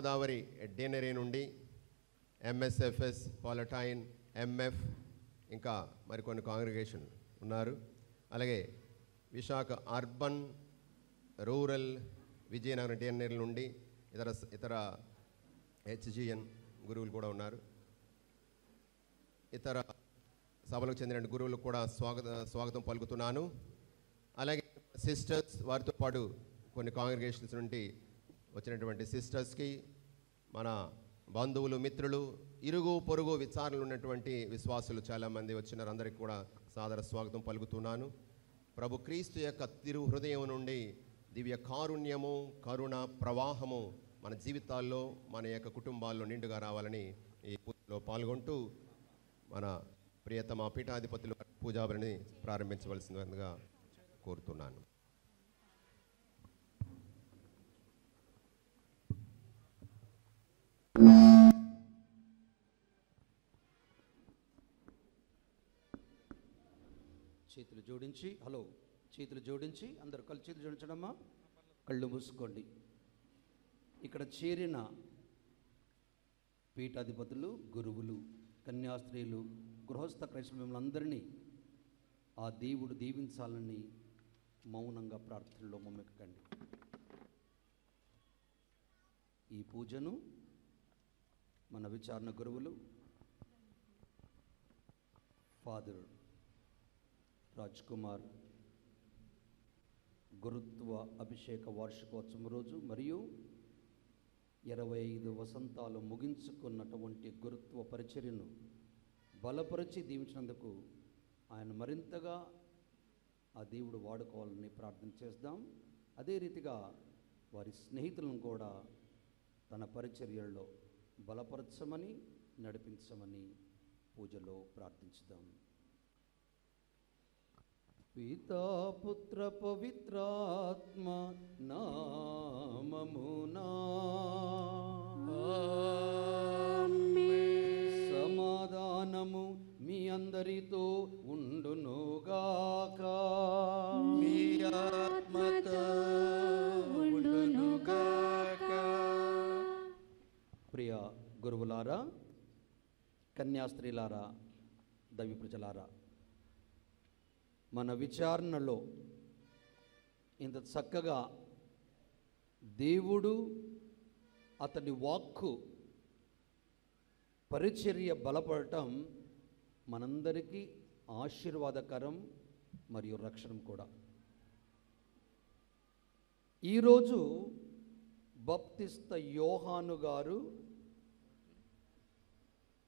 గోదావరి డేనరీ నుండి MSFS, palatine, MF, ఇంకా మరికొన్ని కాంగ్రిగేషన్ ఉన్నారు. అలాగే విశాఖ అర్బన్, రూరల్, విజయనగరం డేనరీ నుండి ఇతర హెచ్జిఎన్ గురువులు కూడా ఉన్నారు. ఇతర సభలకు చెందిన గురువులకు కూడా స్వాగతం పలుకుతున్నాను. అలాగే సిస్టర్స్, వారితో పాటు కొన్ని కాంగ్రిగేషన్స్ నుండి వచ్చినటువంటి సిస్టర్స్కి, మన బంధువులు, మిత్రులు, ఇరుగు పొరుగు విచారణలు ఉన్నటువంటి విశ్వాసులు చాలామంది వచ్చినారు. అందరికీ కూడా సాదర స్వాగతం పలుకుతున్నాను. ప్రభు క్రీస్తు యొక్క తిరు హృదయం నుండి దివ్య కారుణ్యము, కరుణ ప్రవాహము మన జీవితాల్లో, మన యొక్క కుటుంబాల్లో నిండుగా రావాలని ఈ పూజలో పాల్గొంటూ మన ప్రియతమ పీఠాధిపతులు పూజాబలిని ప్రారంభించవలసిందిగా కోరుతున్నాను. చేతులు జోడించి, చేతులు జోడించి, అందరూ కళ్ళు చేతులు జోడించడమ్మా, కళ్ళు మూసుకోండి. ఇక్కడ చేరిన పీఠాధిపతులు, గురువులు, కన్యాస్త్రీలు, గృహస్థ క్రైస్తవ మిమ్మల్ని ఆ దేవుడు దీవించాలని మౌనంగా ప్రార్థనలో మమ్మెక్కండి. ఈ పూజను మన విచారణ గురువులు ఫాదర్ రాజ్ కుమార్ గురుత్వ అభిషేక వార్షికోత్సవం రోజు మరియు 25 వసంతాలు ముగించుకున్నటువంటి గురుత్వ పరిచర్యను బలపరిచి దీవించినందుకు ఆయన మరింతగా ఆ దేవుడు వాడుకోవాలని ప్రార్థన చేద్దాం. అదే రీతిగా వారి స్నేహితులను కూడా తన పరిచర్యల్లో బలపరచమని, నడిపించమని పూజలో ప్రార్థించుదాం. పితా పుత్ర పవిత్రాత్మ నామమునా సమాధానము మీ అందరితో ఉండునుగాక. మీ ఆత్మతో ఉండునుగాక. ప్రియ గురువులారా, కన్యాస్త్రీలారా, దైవ ప్రజలారా, మన విచారణలో ఇంత చక్కగా దేవుడు అతని వాక్కు పరిచర్య బలపడటం మనందరికీ ఆశీర్వాదకరం మరియు రక్షణ కూడా. ఈరోజు బాప్తిస్త యోహాను గారు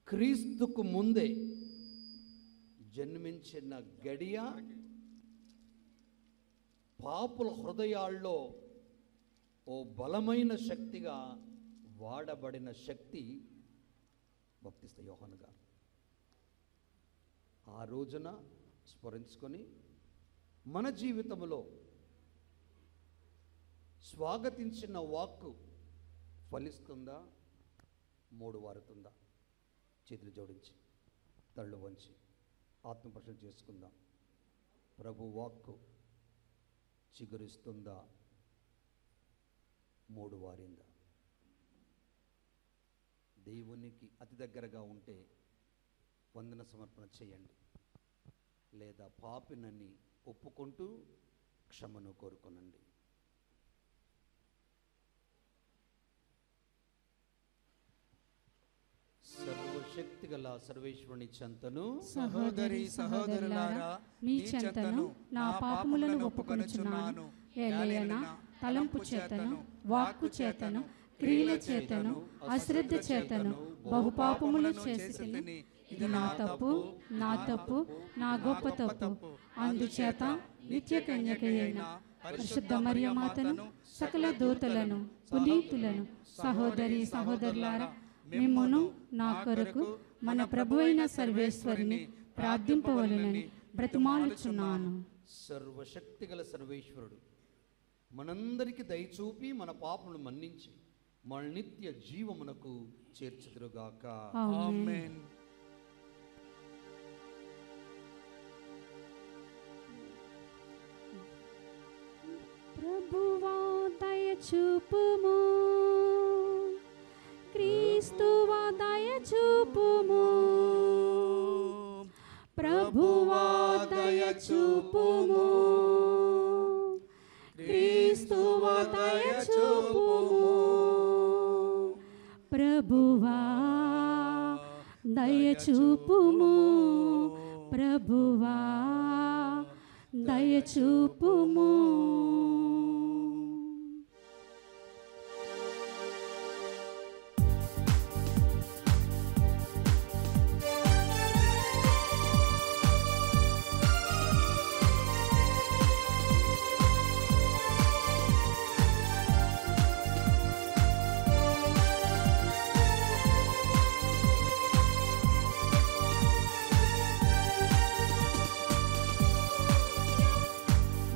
క్రీస్తుకు ముందే జన్మించిన గడియ పాపుల హృదయాల్లో ఓ బలమైన శక్తిగా వాడబడిన శక్తి బాప్తిస్త యోహాను గారు. ఆ రోజున స్మరించుకొని మన జీవితంలో స్వాగతించిన వాక్కు ఫలిస్తుందా, మూడు వారుతుందా? చేతులు జోడించి, తళ్ళు వంచి ఆత్మపరిశీలన చేసుకుందాం. ప్రభు వాక్కు చిగురిస్తుందా, మూడు వారిందా? దేవునికి అతి దగ్గరగా ఉంటే వందన సమర్పణ చేయండి, లేదా పాపినని ఒప్పుకుంటూ క్షమను కోరుకొనండి. సర్వశక్తిగల సర్వేశ్వరుని చెంతను, సహోదరి సహోదరులారా, మీ చెంతను నా పాపములను ఒప్పుకొనుచున్నాను. ఏలయన తలంపు చేతను, వాక్కు చేతను, క్రియల చేతను, అశ్రద్ధ చేతను బహుపాపములు చేసితిని. ఇది నా తప్పు, నా తప్పు, నా గొప్ప తప్పు. అందుచేత నిత్య కన్యకయైన పరిశుద్ధ మరియమాతను, సకల దూతలను, పునీతులను, సహోదరి సహోదరులారా, మిమ్మును నా కొరకు మన ప్రభువైన సర్వేశ్వరుని ప్రార్థింపవలెనని బ్రతిమాలుచున్నాను. సర్వశక్తిగల సర్వేశ్వరుడు మనందరికి దయచూపి మన పాపమును మన్నించి మన నిత్య జీవమునకు చేర్చుదురుగాక. ఆమేన్. ప్రభువా దయచూపుము, ప్రభువా దయ చూపుము, క్రీస్తువా దయ చూపుము, ప్రభువా దయ చూపుము, ప్రభువా దయ చూపుము.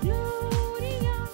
Gloria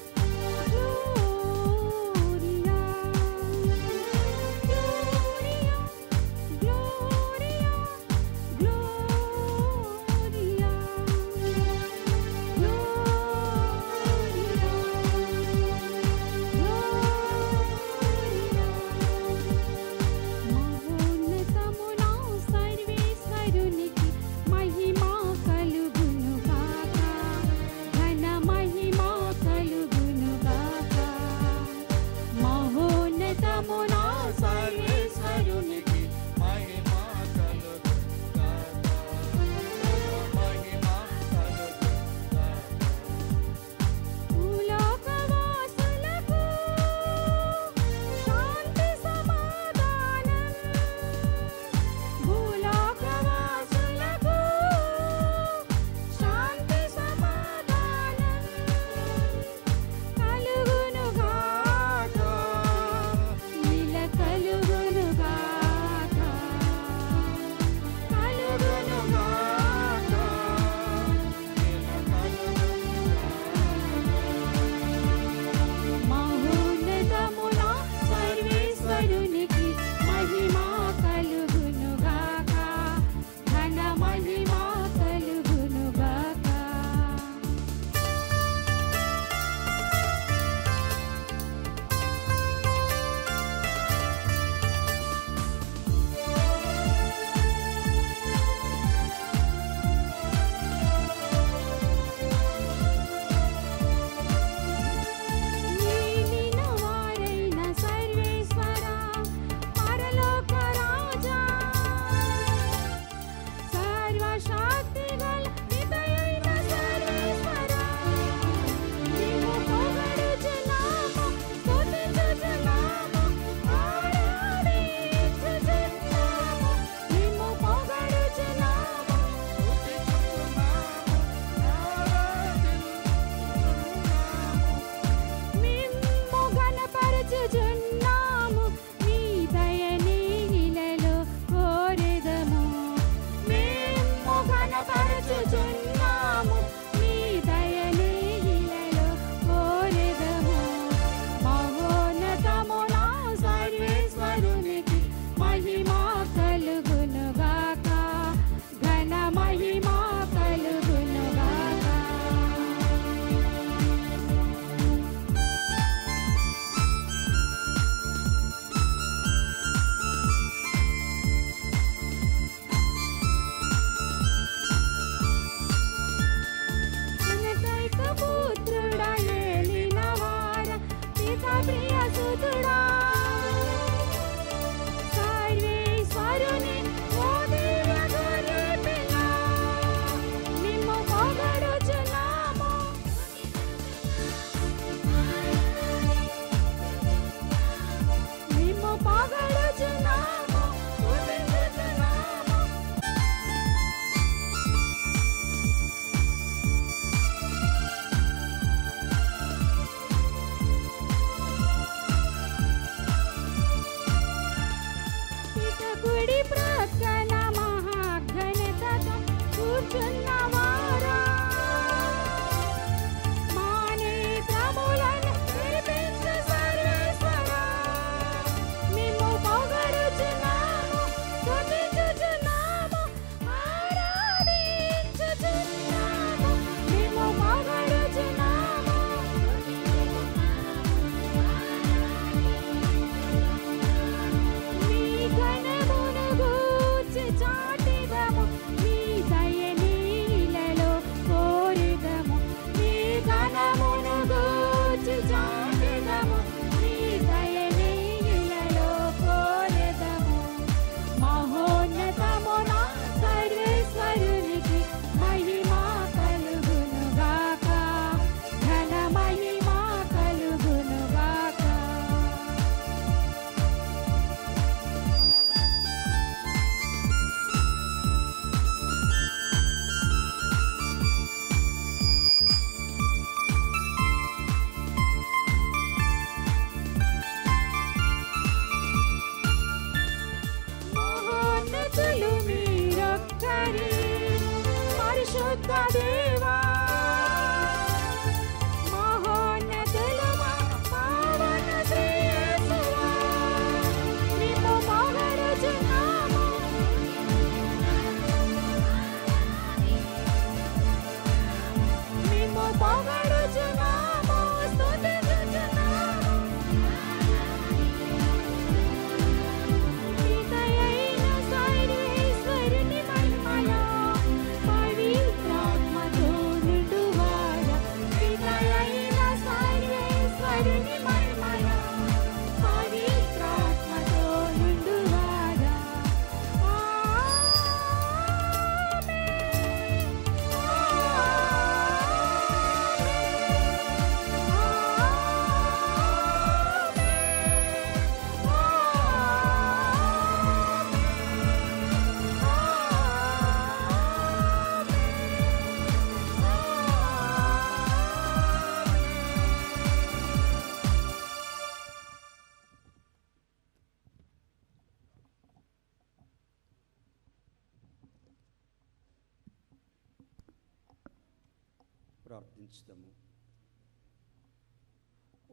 పరిశుద్ధ దేవా మహోన్నతులుగా పావన శ్రీ యేసువా మేము పొగడుచున్నాము మేము పొగడుచున్నాము స్తుతించుచున్నాము పితయైన సర్వేశ్వరుని మహిమలో పవిత్రాత్మతో నిండువాడా పితయైన సర్వేశ్వరుని మహిమలో పవిత్రాత్మతో నిండువాడా ప్రార్థించుదాము.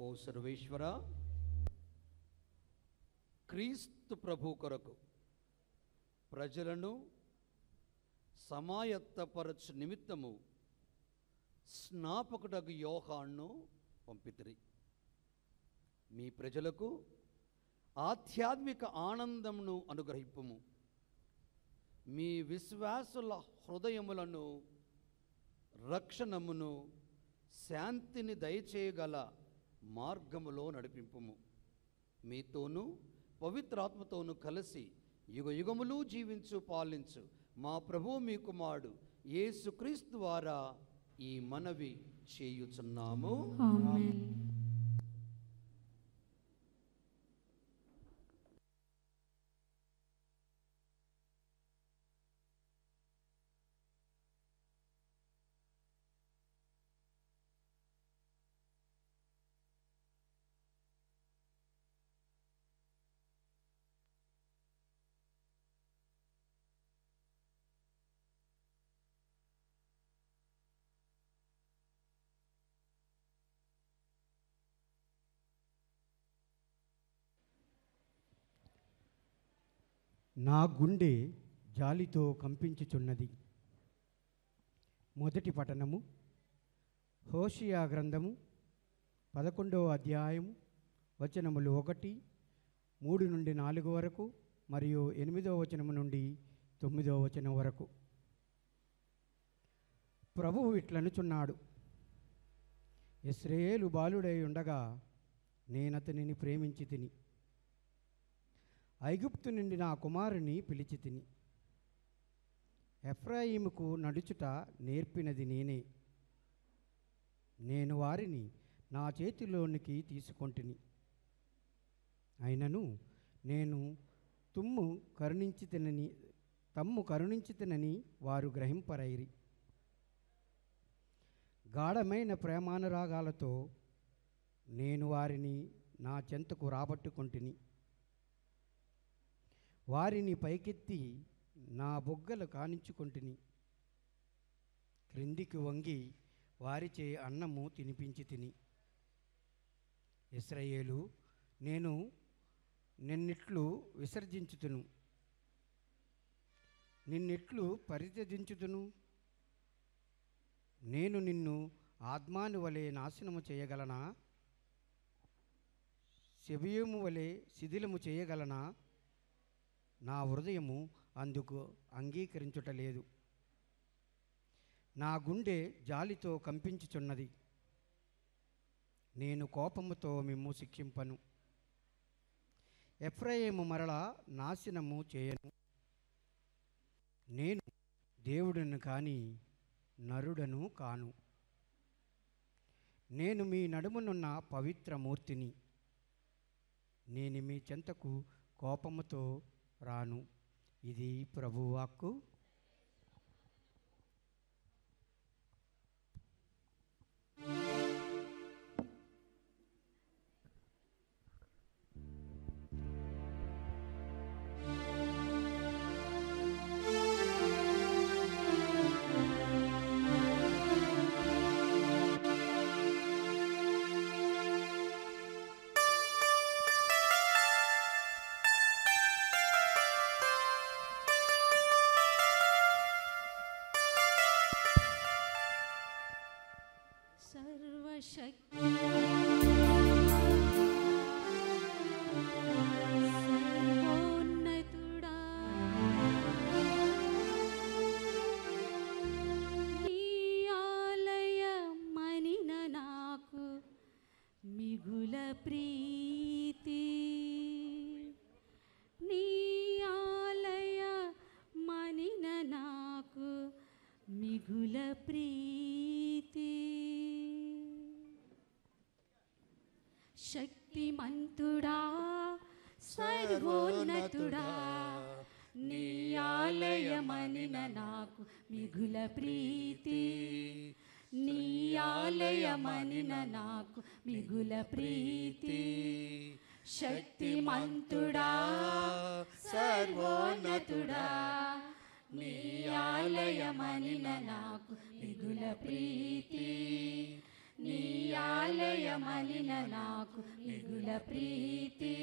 ఓ సర్వేశ్వర, క్రీస్తు ప్రభు కొరకు ప్రజలను సమాయత్తపరచు నిమిత్తము స్నాపకుడగు యోహాన్ను పంపితిరి. మీ ప్రజలకు ఆధ్యాత్మిక ఆనందమును అనుగ్రహింపుము. మీ విశ్వాసుల హృదయములను రక్షణమును శాంతిని దయచేయగల మార్గములో నడిపింపుము. మీతోనూ పవిత్రాత్మతోనూ కలిసి యుగయుగములు జీవించు పాలించు మా ప్రభువు మీ కుమారుడు యేసుక్రీస్తు ద్వారా ఈ మనవి చేయుచున్నాము. ఆమేన్. నా గుండె జాలితో కంపించుచున్నది. మొదటి పఠనము హోషియా గ్రంథము 11వ అధ్యాయము వచనములు 1, 3 నుండి 4 వరకు మరియు 8వ వచనము నుండి 9వ వచనం వరకు. ప్రభువు ఇట్లనుచున్నాడు, ఇశ్రాయేలు బాలుడై ఉండగా నేనతనిని ప్రేమించి తిని, ఐగుప్తు నుండి నా కుమారుని పిలిచి తిని. ఎఫ్రాయిముకు నడుచుట నేర్పినది నేనే. నేను వారిని నా చేతిలోనికి తీసుకొంటిని. అయినను నేను తమ్ము కరుణించితినని వారు గ్రహింపరైరి. గాఢమైన ప్రేమానురాగాలతో నేను వారిని నా చెంతకు రాబట్టుకొంటిని. వారిని పైకెత్తి నా బొగ్గలు కానించుకొంటిని. క్రిందికి వంగి వారిచే అన్నము తినిపించి తిని. ఇశ్రాయేలు, నేను నిన్నిట్లు విసర్జించుతును, నిన్నిట్లు పరిత్యజించుతును. నేను నిన్ను ఆత్మాను వలె నాశనము చేయగలనా? శిబియము వలె శిథిలము చేయగలనా? నా హృదయము అందుకు అంగీకరించుటలేదు. నా గుండె జాలితో కంపించుచున్నది. నేను కోపముతో మిమ్ము శిక్షింపను. ఎఫ్రాయిము మరలా నాశనము చేయను. నేను దేవుడను కాని నరుడను కాను. నేను మీ నడుమునున్న పవిత్రమూర్తిని. నేను మీ చెంతకు కోపముతో రాను. ఇది ప్రభువాక్కు. మిగుల ప్రీతి. శక్తిమంతుడా సర్వోన్నతుడా నీ ఆలయమనిన నాకు మిగుల ప్రీతి. నీ ఆలయమనిన నాకు మిగుల ప్రీతి. శక్తిమంతుడా సర్వోన్నతుడా నీ ఆలయమనిన నాకు మిగుల ప్రీతి. నీ ఆలయమనిన నాకు మిగుల ప్రీతి.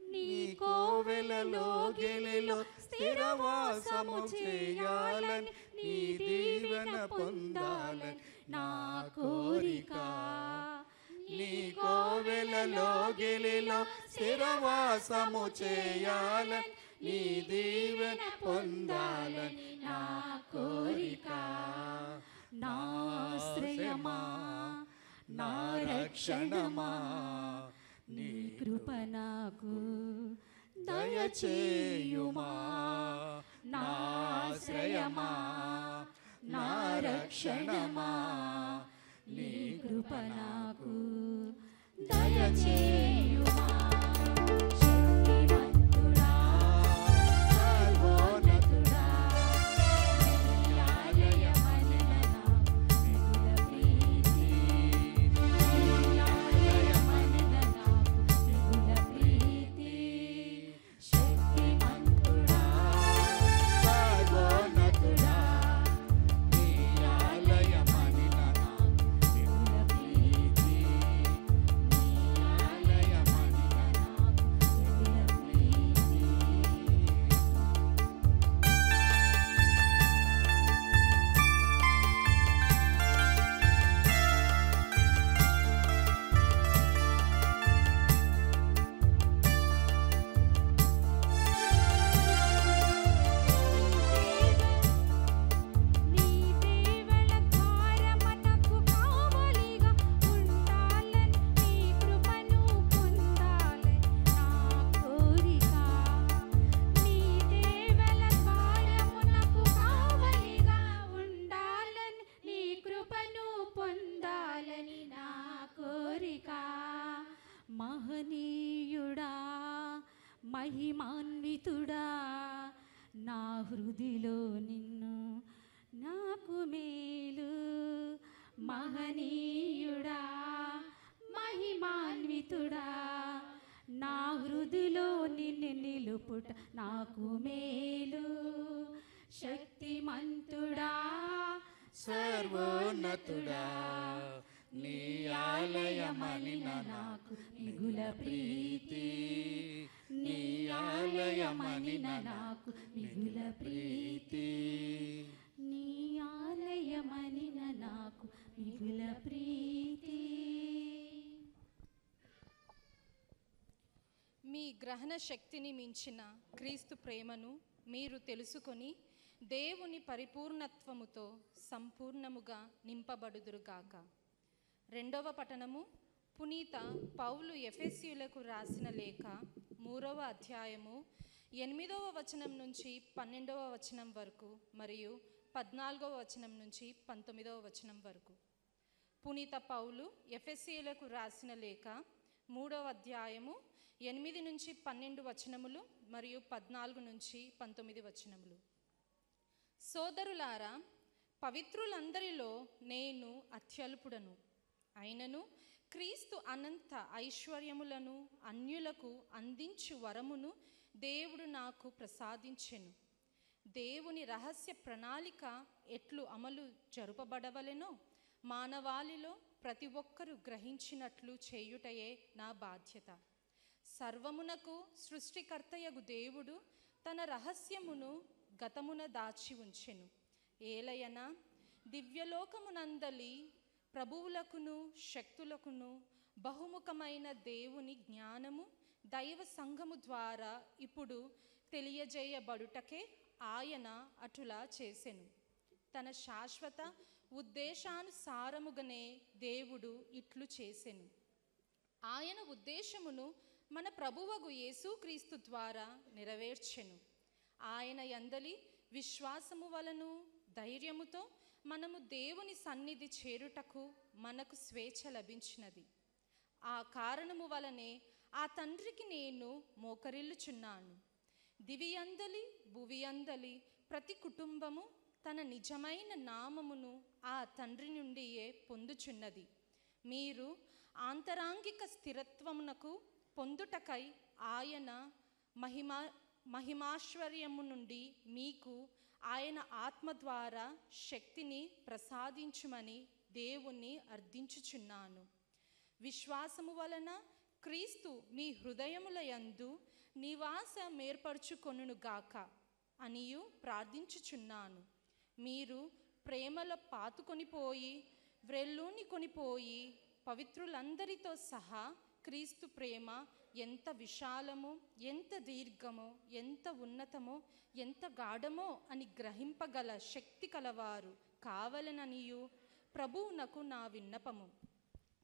నీ కోవెలలో గెలలో స్థిరవాసము చేయాలని నీ దీవెన పొందాలని నా కోరిక. నీ కోవెలలో గెలలో స్థిరవాసము చేయాలని నీ దీవెన పొందాలని నా కోరిక. నా ఆశ్రయమా నా రక్షణమా నీ కృప నాకు దయచేయుమా. నా ఆశ్రయమా నా రక్షణమా నీ కృప నాకు దయచేయుమా. శక్తిమంతుడా సర్వోన్నతుడా నీ ఆలయమనిన నాకు మిగుల ప్రీతి. నీ ఆలయమనిన నాకు మిగుల ప్రీతి. శక్తిమంతుడా సర్వోన్నతుడా నీ ఆలయమనిన నాకు మిగుల ప్రీతి. నీ ఆలయమనిన నాకు మిగుల ప్రీతి. నీ దేవల ద్వారమనకు కావలిగా ఉండాలని నీ కృపను పొందాలని నా కోరిక. నీ దేవల ద్వారమునకు కావలిగా ఉండాలని నీ కృపను పొందాలని నా కోరిక. మహనీయుడా మహిమాన్వితుడా నా హృదిలో నిన్ను నాకు మేలు. మహనీయుడా మహిమాన్వితుడా నా హృదిలో నిన్ను నిలుపుట నాకు మేలు. శక్తిమంతుడా సర్వోన్నతుడా నీ ఆలయమనిన నాకు మిగుల ప్రీతి. నీ ఆలయమనిన నాకు మిగుల ప్రీతి. నీ ఆలయమనిన నాకు మిగుల ప్రీతి. మీ గ్రహణ శక్తిని మించిన క్రీస్తు ప్రేమను మీరు తెలుసుకొని దేవుని పరిపూర్ణత్వముతో సంపూర్ణముగా నింపబడుదురుగాక. రెండవ పఠనము పునీత పౌలు ఎఫెసీయులకు రాసిన లేఖ 3వ అధ్యాయము 8వ వచనం నుంచి 12వ వచనం వరకు మరియు 14వ వచనం నుంచి 19వ వచనం వరకు. పునీత పౌలు ఎఫెసీయులకు రాసిన లేఖ 3వ అధ్యాయము 8 నుంచి 12 వచనములు మరియు 14 నుంచి 19 వచనములు. సోదరులారా, పవిత్రులందరిలో నేను అత్యల్పుడను. అయినను క్రీస్తు అనంత ఐశ్వర్యములను అన్యులకు అందించు వరమును దేవుడు నాకు ప్రసాదించెను. దేవుని రహస్య ప్రణాళిక ఎట్లు అమలు జరుపబడవలెనో మానవాళిలో ప్రతి ఒక్కరూ గ్రహించినట్లు చేయుటయే నా బాధ్యత. సర్వమునకు సృష్టికర్తయగు దేవుడు తన రహస్యమును గతమున దాచి ఉంచెను. ఏలయన దివ్యలోకమునందలి ప్రభువులకును శక్తులకును బహుముఖమైన దేవుని జ్ఞానము దైవ సంఘము ద్వారా ఇప్పుడు తెలియజేయబడుటకే ఆయన అటులా చేసెను. తన శాశ్వత ఉద్దేశానుసారముగానే దేవుడు ఇట్లు చేసెను. ఆయన ఉద్దేశమును మన ప్రభువగు యేసుక్రీస్తు ద్వారా నెరవేర్చెను. ఆయన యందలి విశ్వాసము వలను ధైర్యముతో మనము దేవుని సన్నిధి చేరుటకు మనకు స్వేచ్ఛ లభించినది. ఆ కారణము వలనే ఆ తండ్రికి నేను మోకరిల్లుచున్నాను. దివియందలి భువియందలి ప్రతి కుటుంబము తన నిజమైన నామమును ఆ తండ్రి నుండియే పొందుచున్నది. మీరు ఆంతరాంగిక స్థిరత్వమునకు పొందుటకై ఆయన మహిమాశ్వర్యము నుండి మీకు ఆయన ఆత్మ ద్వారా శక్తిని ప్రసాదించుమని దేవుణ్ణి అర్థించుచున్నాను. విశ్వాసము వలన క్రీస్తు మీ హృదయముల యందు నివాసమేర్పరచుకొనుగాక అనియు ప్రార్థించుచున్నాను. మీరు ప్రేమలో పాతుకొనిపోయి వ్రెల్లూని కొనిపోయి పవిత్రులందరితో సహా క్రీస్తు ప్రేమ ఎంత విశాలమో, ఎంత దీర్ఘమో, ఎంత ఉన్నతమో, ఎంత గాఢమో అని గ్రహింపగల శక్తి కలవారు కావలననియు ప్రభువునకు నా విన్నపము.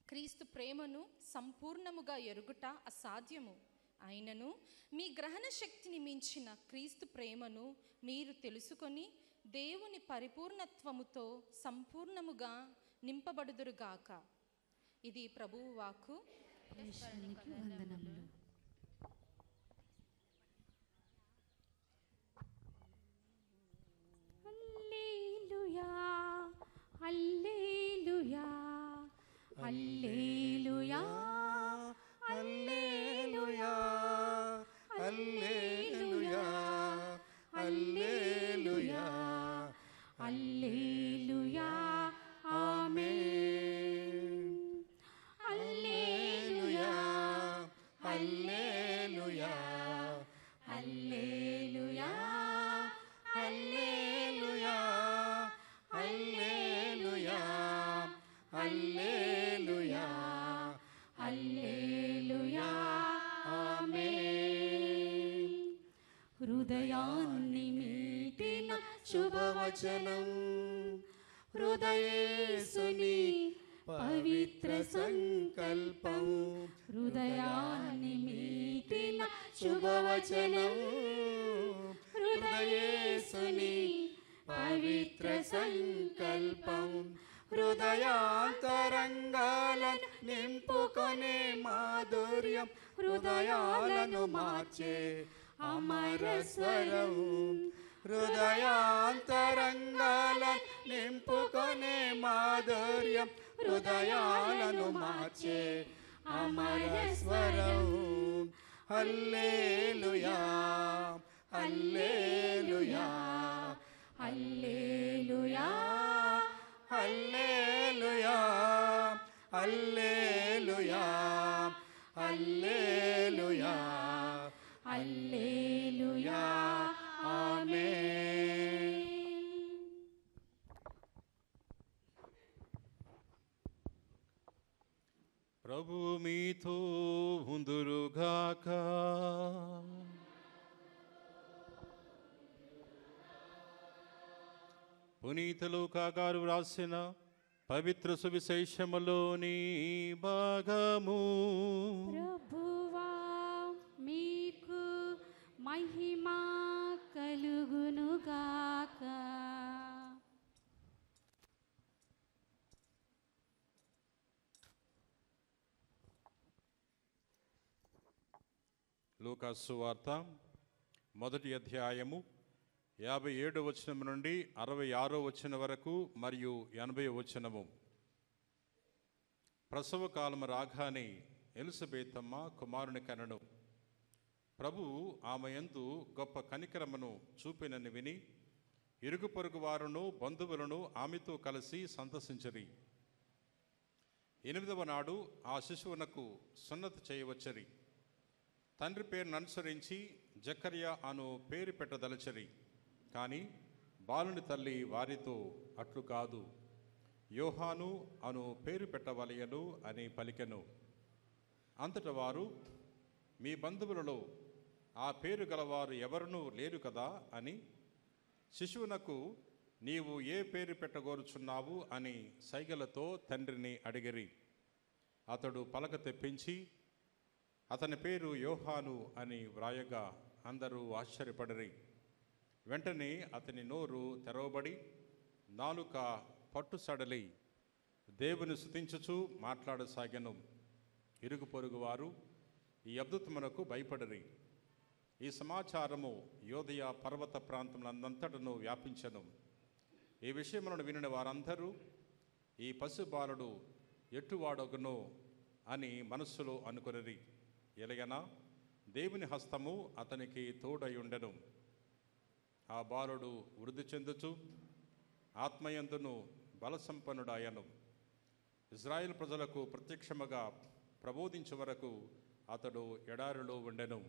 క్రీస్తు ప్రేమను సంపూర్ణముగా ఎరుగుట అసాధ్యము. అయినను మీ గ్రహణ శక్తిని మించిన క్రీస్తు ప్రేమను మీరు తెలుసుకొని దేవుని పరిపూర్ణత్వముతో సంపూర్ణముగా నింపబడుదురుగాక. ఇది ప్రభువు వాక్కు. ఈశ్వరునికి వందనములు. హల్లెలూయా, హల్లెలూయా, హల్లెలూయా, హల్లెలూయా, హల్లెలూయా, హల్లెలూయా, హల్లెలూయా, ఆమేన్. హల్లెలూయా, హల్లెలూయా, హల్లెలూయా, హల్లెలూయా, హల్లెలూయా, హల్లెలూయా, హల్లెలూయా, ఆమేన్. హృదయాన్ని మీటిన శుభవచనం, హృదయేసుని పవిత్ర సంకల్పం, హృదయాన్ని మీటిన శుభవచనం, హృదయేసుని పవిత్ర సంకల్పం, హృదయాంతరంగాలను నింపుకొనే మాధుర్యం, హృదయాలను మార్చే అమర స్వరం, హృదయాంతరంగాలను నింపుకొనే మాధుర్యం, హృదయాలను మార్చే అమర స్వరం. హల్లెలూయా, హల్లెలూయా, హల్లెలూయా, హల్లెలూయా, హల్లెలూయా, హల్లెలూయా, హల్లెలూయా, ఆమేన్. ప్రభువు మీతో ఉందురుగాక. పునీత లూకా గారు వ్రాసిన పవిత్ర సువిశేషములోని భాగము. ప్రభువా మీకు మహిమ కలుగునుగాక. లూకా సువార్త మొదటి అధ్యాయము 57వ వచనం నుండి 66వ వచనం వరకు మరియు 80వ వచనము. ప్రసవ కాలము రాగానే ఎలిజబెతమ్మ కుమారుని కనెను. ప్రభువు ఆమె యందు గొప్ప కనికరమును చూపినని విని ఇరుగు పొరుగు వారును బంధువులను ఆమెతో కలిసి సంతసించిరి. 8వ నాడు ఆ శిశువునకు సున్నతి చేయవచ్చరి. తండ్రి పేరును అనుసరించి జకర్యా అను పేరు పెట్టదలచరి. కానీ బాలుని తల్లి వారితో అట్లు కాదు, యోహాను అను పేరు పెట్టవలయను అని పలికెను. అంతట వారు, మీ బంధువులలో ఆ పేరు గలవారు ఎవరునూ లేరు కదా అని శిశువునకు నీవు ఏ పేరు పెట్టగోరుచున్నావు అని సైగలతో తండ్రిని అడిగిరి. అతడు పలక తెప్పించి అతని పేరు యోహాను అని వ్రాయగా అందరూ ఆశ్చర్యపడిరి. వెంటనే అతని నోరు తెరవబడి నాలుక పట్టు సడలి దేవుని స్తుతించుచు మాట్లాడసాగెను. ఇరుగు పొరుగు వారు ఈ అద్భుతమునకు భయపడరి. ఈ సమాచారము యోదయ పర్వత ప్రాంతములందంతటను వ్యాపించెను. ఈ విషయములను వినిన వారందరూ ఈ పసిబాలుడు ఎట్టువాడొగను అని మనస్సులో అనుకొనిరి. ఎలగనా దేవుని హస్తము అతనికి తోడై ఉండెను. ఆ బాలుడు వృద్ధి చెందుచు ఆత్మయందును బలసంపన్నుడాయను. ఇజ్రాయేల్ ప్రజలకు ప్రత్యక్షముగా ప్రబోధించే వరకు అతడు ఎడారిలో ఉండెను.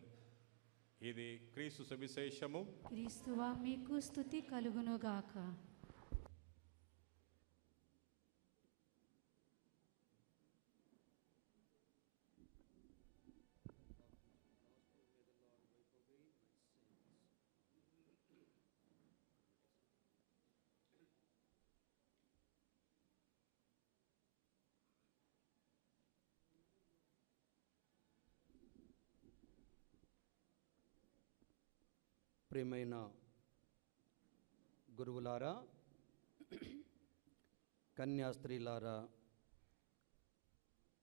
ఇది క్రీస్తు సువిశేషము. క్రీస్తువా మీకు స్తుతి కలుగునుగాక. ప్రియమైన గురువులారా, కన్యాస్త్రీలారా,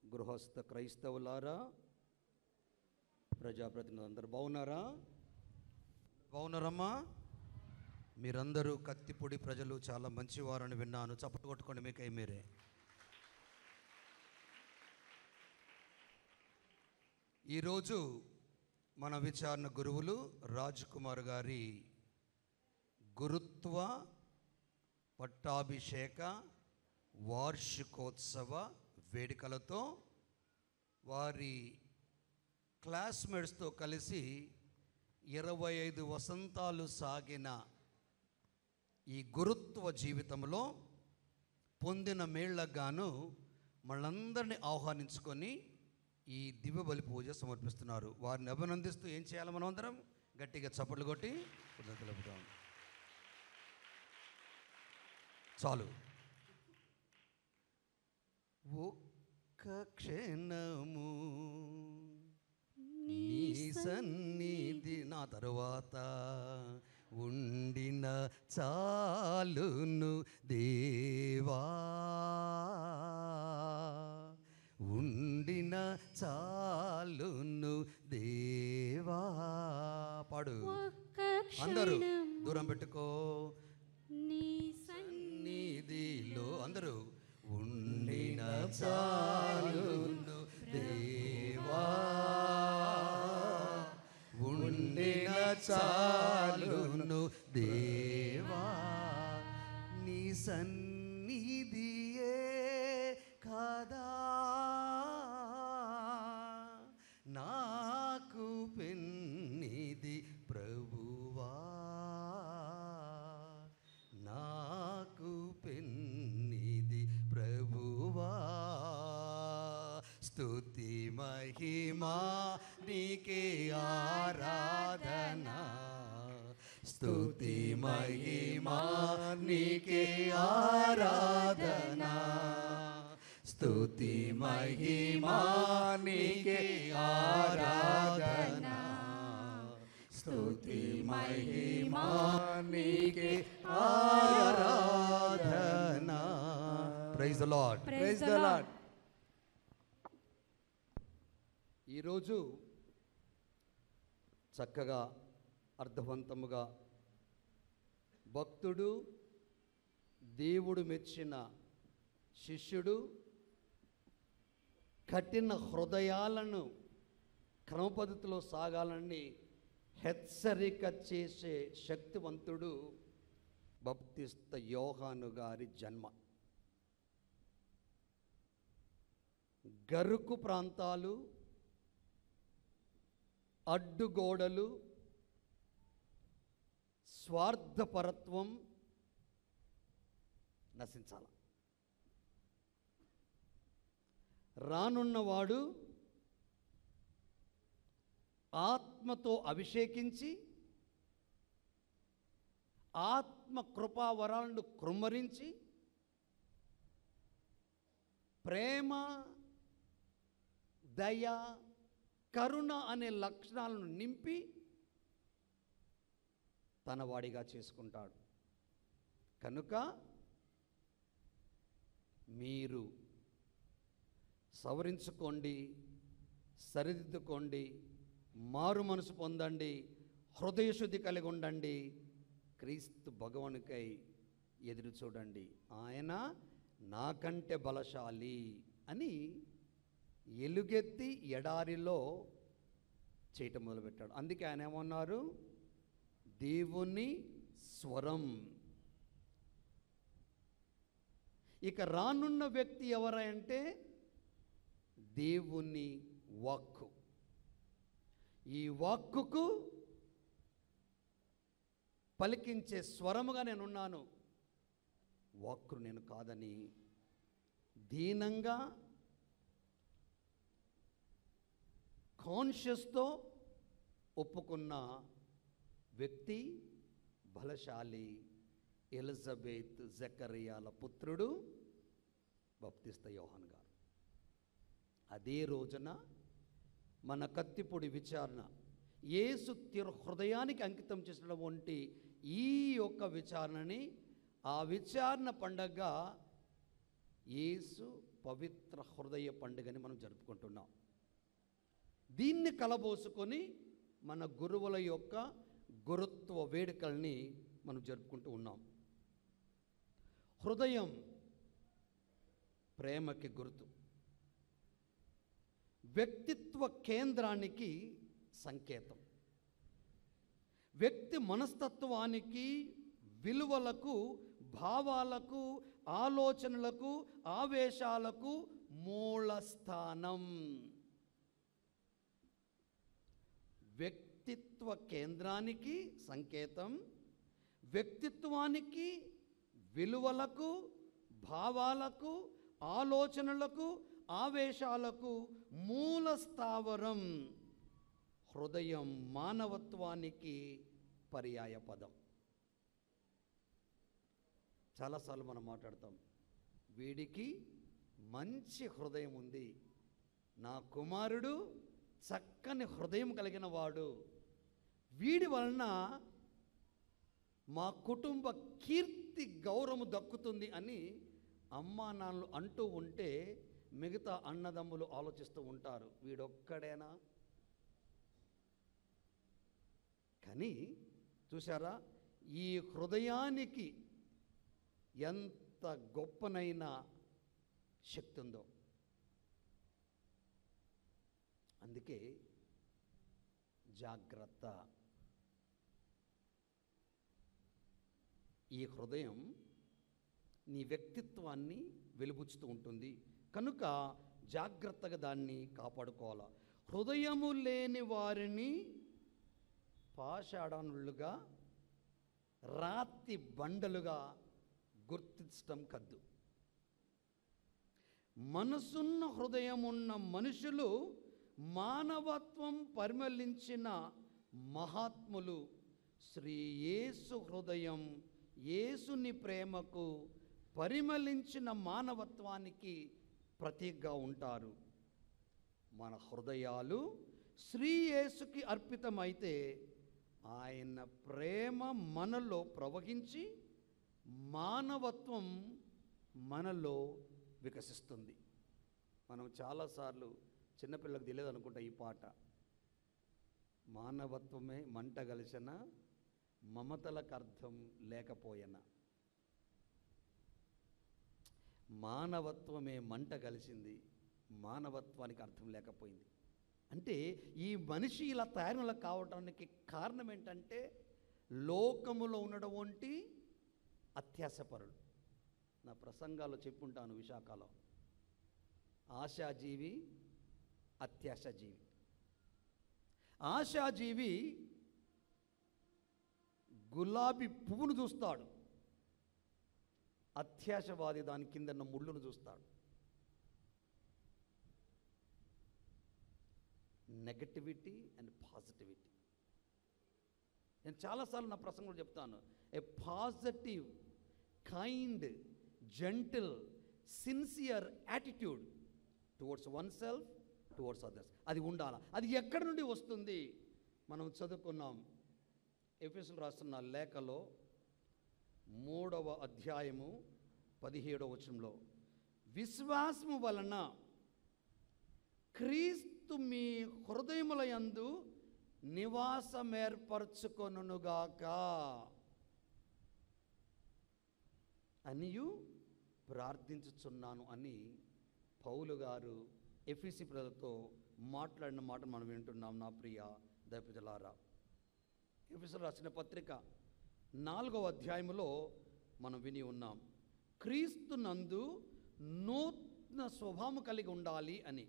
గృహస్థ క్రైస్తవులారా, ప్రజాప్రతినిధులు అందరూ బాగున్నారా? బాగున్నారమ్మా? మీరందరూ కత్తిపొడి ప్రజలు చాలా మంచివారని విన్నాను. చప్పట్లు కొట్టుకోండి మీకై మీరే. ఈరోజు మన విచారణ గురువులు రాజ్ కుమార్ గారి గురుత్వ పట్టాభిషేక వార్షికోత్సవ వేడుకలతో వారి క్లాస్మేట్స్తో కలిసి 25 వసంతాలు సాగిన ఈ గురుత్వ జీవితంలో పొందిన మేళ్లకు గాను మనందరినీ ఆహ్వానించుకొని ఈ దివ్య బలి పూజ సమర్పిస్తున్నారు. వారిని అభినందిస్తూ ఏం చేయాలి? మనం అందరం గట్టిగా చప్పట్లు కొట్టి తెలుపుతాం. చాలు. ఒక్క క్షణము నీ సన్నిధి నా తరువాత ఉండిన చాలును దేవా, ఉండిన చాలును దేవా. పాడు అందరూ. దూరం పెట్టుకో. నీ సన్నిధిలో అందరూ ఉండిన చాలును దేవా, ఉండిన చాలును దేవా. నీ సన్నిధియే కదా నాకు పెన్నిది ప్రభువా, నాకు పెన్నిది ప్రభువా. స్తుతి మహిమా నీకే ఆరాధన, స్తుతి మహిమా నీకే ఆరాధన, స్తుతి మహిమా నీకే ఆరాధన, స్తుతి మహిమా నీకే ఆరాధన. Praise the Lord. Praise the Lord. ఈరోజు చక్కగా అర్థవంతముగా భక్తుడు, దేవుడు మెచ్చిన శిష్యుడు, కఠిన హృదయాలను క్రమపద్ధతిలో సాగాలని హెచ్చరిక చేసే శక్తివంతుడు బాప్తిస్త యోహాను గారి జన్మ. గరుకు ప్రాంతాలు, అడ్డుగోడలు, స్వార్థపరత్వం నశించాల. రానున్నవాడు ఆత్మతో అభిషేకించి ఆత్మ కృపావరాలను కృమ్మరించి ప్రేమ, దయ, కరుణ అనే లక్షణాలను నింపి తన వాడిగా చేసుకుంటాడు. కనుక మీరు సవరించుకోండి, సరిదిద్దుకోండి, మారు మనసు పొందండి, హృదయశుద్ధి కలిగి ఉండండి, క్రీస్తు భగవానుకై ఎదురు చూడండి, ఆయన నాకంటే బలశాలి అని ఎలుగెత్తి ఎడారిలో చేయటం మొదలుపెట్టాడు. అందుకే ఆయన ఏమన్నారు? దేవుని స్వరం. ఇక రానున్న వ్యక్తి ఎవరంటే దేవుని వాక్కు. ఈ వాక్కుకు పలికించే స్వరముగా నేనున్నాను, వాక్కును నేను కాదని దీనంగా కాన్షియస్తో ఒప్పుకున్న వ్యక్తి బలశాలి ఎలిజబెత్ జకరియాల పుత్రుడు బాప్తిస్తా యోహాను గారు. అదే రోజున మన కత్తిపొడి విచారణ యేసు హృదయానికి అంకితం చేసినటువంటి ఈ యొక్క విచారణని, ఆ విచారణ పండగ యేసు పవిత్ర హృదయ పండుగని మనం జరుపుకుంటున్నాం. దీన్ని కలబోసుకొని మన గురువుల యొక్క గురుత్వ వేడుకల్ని మనం జరుపుకుంటూ ఉన్నాం. హృదయం ప్రేమకి గుర్తు, వ్యక్తిత్వ కేంద్రానికి సంకేతం, వ్యక్తి మనస్తత్వానికి, విలువలకు, భావాలకు, ఆలోచనలకు, ఆవేశాలకు మూల స్థానం. వ్యక్తిత్వ కేంద్రానికి సంకేతం, వ్యక్తిత్వానికి, విలువలకు, భావాలకు, ఆలోచనలకు, ఆవేశాలకు మూల స్థావరం హృదయం. మానవత్వానికి పర్యాయ పదం. చాలాసార్లు మనం మాట్లాడతాం, వీడికి మంచి హృదయం ఉంది, నా కుమారుడు చక్కని హృదయం కలిగిన వాడు, వీడి వలన మా కుటుంబ కీర్తి గౌరవం దక్కుతుంది అని అమ్మా నాన్నలు అంటూ ఉంటే మిగతా అన్నదమ్ములు ఆలోచిస్తూ ఉంటారు, వీడొక్కడేనా? కానీ చూసారా, ఈ హృదయానికి ఎంత గొప్పనైన శక్తి ఉందో. అందుకే జాగ్రత్త. ఈ హృదయం నీ వ్యక్తిత్వాన్ని వెలుబుచ్చుతూ ఉంటుంది కనుక జాగ్రత్తగా దాన్ని కాపాడుకోవాలి. హృదయము లేని వారిని పాషాణులుగా, రాతి బండలుగా గుర్తించడం కద్దు. మనసున్న హృదయమున్న మనుషులు మానవత్వం పరిమళించిన మహాత్ములు. శ్రీ యేసు హృదయం యేసుని ప్రేమకు పరిమళించిన మానవత్వానికి ప్రతీకగా ఉంటారు. మన హృదయాలు శ్రీ యేసుకి అర్పితమైతే ఆయన ప్రేమ మనలో ప్రవహించి మానవత్వం మనలో వికసిస్తుంది. మనం చాలాసార్లు చిన్నపిల్లలకు తెలియదు అనుకుంటా ఈ పాట. మానవత్వమే మంట కలిసిన మమతలకు అర్థం లేకపోయినా. మానవత్వమే మంట కలిసింది, మానవత్వానికి అర్థం లేకపోయింది. అంటే ఈ మనిషి ఇలా తయారులా కావడానికి కారణం ఏంటంటే లోకములో ఉన్నటువంటి అత్యాశపరులు. నా ప్రసంగాల్లో చెప్పుంటాను విశాఖలో, ఆశాజీవి, అత్యాశజీవి. ఆశాజీవి గులాబీ పువ్వును చూస్తాడు, అత్యాశవాది దాని కింద ఉన్న ముళ్ళును చూస్తాడు. Negativity and positivity. నేను చాలాసార్లు నా ప్రసంగంలో చెప్తాను, a positive, kind, gentle, sincere attitude towards oneself, towards others, అది ఉండాలి. అది ఎక్కడి నుండి వస్తుంది? మనం చదువుకున్నాం ఎఫెసీయులకు రాస్తున్న లేఖలో 3వ అధ్యాయము 17వ వచనంలో, విశ్వాసము వలన క్రీస్తు మీ హృదయముల యందు నివాసమేర్పరచుకొనుగాక అనియు ప్రార్థించుచున్నాను అని పౌలు గారు ఎఫెసీ ప్రజలతో మాట్లాడిన మాట మనం వింటున్నాం. నా ప్రియ దైవజనులారా, ఎఫెసీయులకు రాసిన పత్రిక 4వ అధ్యాయములో మనం విని ఉన్నాం. క్రీస్తు నందు నూతన స్వభావం కలిగి ఉండాలి అని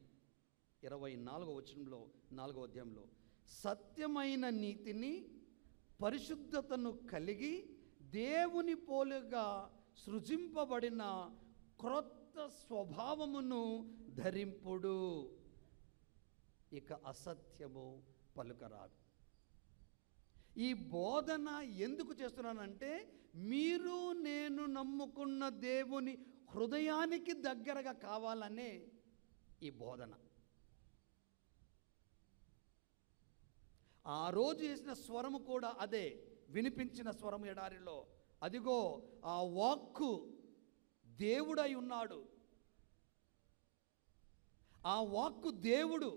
24వ వచనంలో 4వ అధ్యాయంలో సత్యమైన నీతిని పరిశుద్ధతను కలిగి దేవుని పోలుగా సృజింపబడిన క్రొత్త స్వభావమును ధరింపుడు, ఇక అసత్యము పలుకరాదు. ఈ బోధన ఎందుకు చేస్తున్నానంటే మీరు నేను నమ్ముకున్న దేవుని హృదయానికి దగ్గరగా కావాలనే ఈ బోధన. ఆ రోజు చేసిన స్వరము కూడా అదే, వినిపించిన స్వరం ఎడారిలో. అదిగో ఆ వాక్కు దేవుడై ఉన్నాడు, ఆ వాక్కు దేవుడు.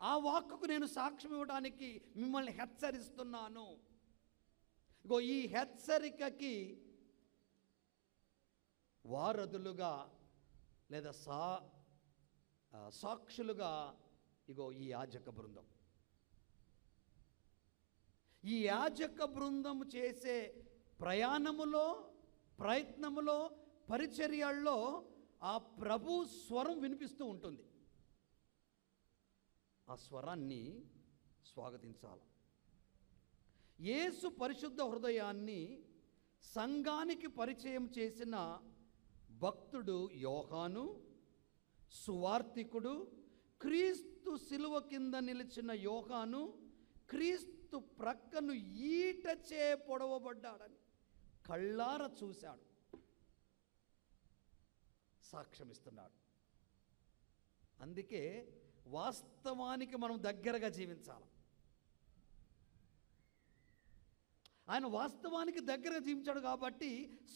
ఆ వాక్కుకు నేను సాక్ష్యం ఇవ్వడానికి మిమ్మల్ని హెచ్చరిస్తున్నాను. ఇగో ఈ హెచ్చరికకి వారధులుగా లేదా సాక్షులుగా ఇగో ఈ యాజక బృందం. ఈ యాజక బృందం చేసే ప్రయాణములో, ప్రయత్నములో, పరిచర్యల్లో ఆ ప్రభు స్వరం వినిపిస్తూ ఉంటుంది. ఆ స్వరాన్ని స్వాగతించాలి. యేసు పరిశుద్ధ హృదయాన్ని సంఘానికి పరిచయం చేసిన భక్తుడు యోహాను, సువార్తికుడు, క్రీస్తు శిలువ కింద నిలిచిన యోహాను క్రీస్తు ప్రక్కను ఈటచే పొడవబడ్డాడని కళ్ళార చూశాడు, సాక్ష్యమిస్తున్నాడు. అందుకే వాస్తవానికి మనం దగ్గరగా జీవించాలి. ఆయన వాస్తవానికి దగ్గరగా జీవించాడు కాబట్టి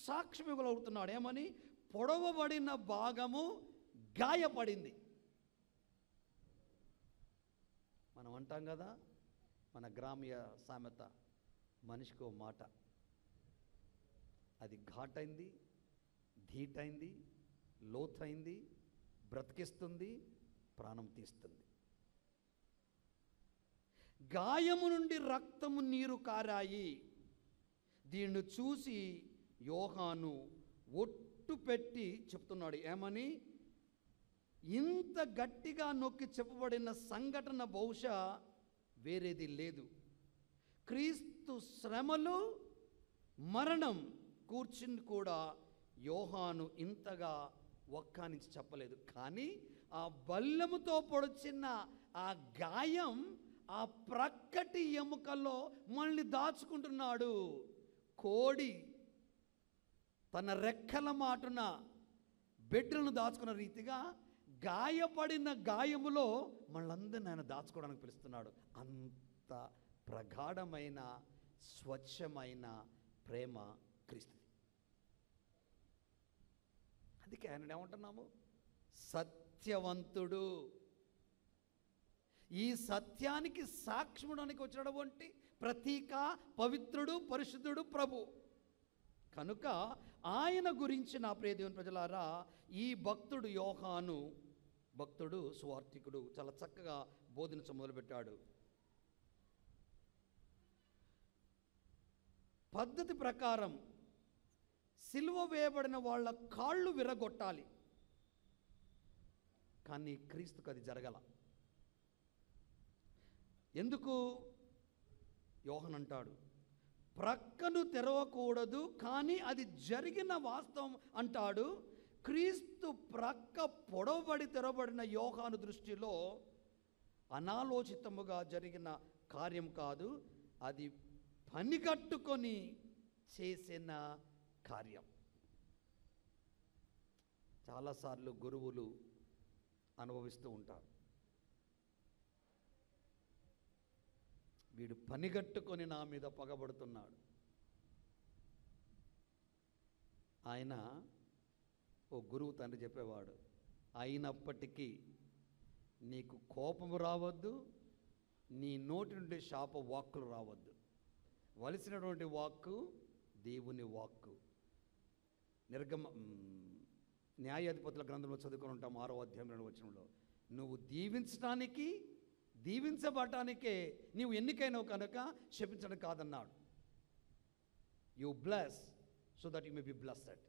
సాక్ష్యం ఇవ్వగలుగుతున్నాడు. ఏమని? పొడవబడిన భాగము గాయపడింది. మనం అంటాం కదా, మన గ్రామీయ సామెత, మనిషికో మాట, అది ఘాటైంది, ధీటైంది, లోతైంది, బ్రతికిస్తుంది, ప్రాణం తీస్తుంది. గాయము నుండి రక్తము నీరు కారాయి. దీన్ని చూసి యోహాను ఒట్టు పెట్టి చెప్తున్నాడు. ఏమని? ఇంత గట్టిగా నొక్కి చెప్పబడిన సంఘటన బహుశా వేరేది లేదు. క్రీస్తు శ్రమలు, మరణం కూర్చుని కూడా యోహాను ఇంతగా ఒక్కానించి చెప్పలేదు. కానీ ఆ బల్లెముతో పొడిచిన ఆ గాయం ఆ ప్రక్కటి ఎముకలో మనల్ని దాచుకుంటున్నాడు. కోడి తన రెక్కల మాటున బిడ్డలను దాచుకున్న రీతిగా గాయపడిన గాయములో మనలందరినీ ఆయన దాచుకోవడానికి పిలుస్తున్నాడు. అంత ప్రగాఢమైన, స్వచ్ఛమైన ప్రేమ క్రీస్తు. అందుకే ఆయన ఏమంటున్నాము? సత్యవంతుడు. ఈ సత్యానికి సాక్ష్యముడానికి వచ్చినటువంటి ప్రతీక, పవిత్రుడు, పరిశుద్ధుడు ప్రభు. కనుక ఆయన గురించి నా ప్రియ దేవుని ప్రజలారా, ఈ భక్తుడు యోహాను, భక్తుడు సువార్తికుడు చాలా చక్కగా బోధించ మొదలుపెట్టాడు. పద్ధతి ప్రకారం సిలువ వేయబడిన వాళ్ళ కాళ్ళు విరగొట్టాలి, కానీ క్రీస్తుకు అది జరగల. ఎందుకు? యోహాను అంటాడు, ప్రక్కను తెరవకూడదు, కానీ అది జరిగిన వాస్తవం అంటాడు. క్రీస్తు ప్రక్క పొడవబడి తెరవబడిన యోహాను దృష్టిలో అనాలోచితముగా జరిగిన కార్యం కాదు, అది పనిగట్టుకొని చేసిన కార్యం. చాలాసార్లు గురువులు అనుభవిస్తూ ఉంటారు. వీడు పనిగట్టుకొని నా మీద పగబడుతున్నాడు. ఆయన ఓ గురువు తండ్రి చెప్పేవాడు, అయినప్పటికీ నీకు కోపము రావద్దు, నీ నోటి నుండి శాప వాక్కులు రావద్దు. వలసినటువంటి వాక్కు దేవుని వాక్కు. న్యాయాధిపతుల గ్రంథంలో చదువుకొని ఉంటాం 6వ అధ్యాయం 2వ వచనంలో, నువ్వు దీవించడానికే దీవించబడటానికే నీవు ఎన్నికైనవు కనుక శపించడం కాదన్నాడు. You bless so that you may be blessed.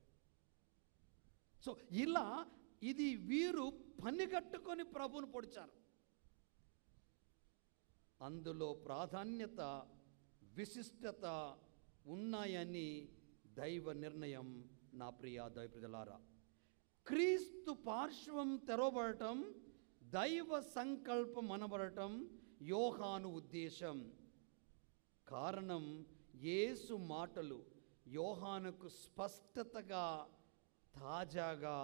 So ఇలా ఇది వీరు పనిగట్టుకొని ప్రభువును పొడిచారు. అందులో ప్రాధాన్యత, విశిష్టత ఉన్నాయని దైవ నిర్ణయం. నా ప్రియ దైవ ప్రజలారా, క్రీస్తు పార్శ్వం తెరవబడటం, దైవ సంకల్పం అనబడటం యోహాను ఉద్దేశం. కారణం, యేసు మాటలు యోహానుకు స్పష్టతగా తాజాగా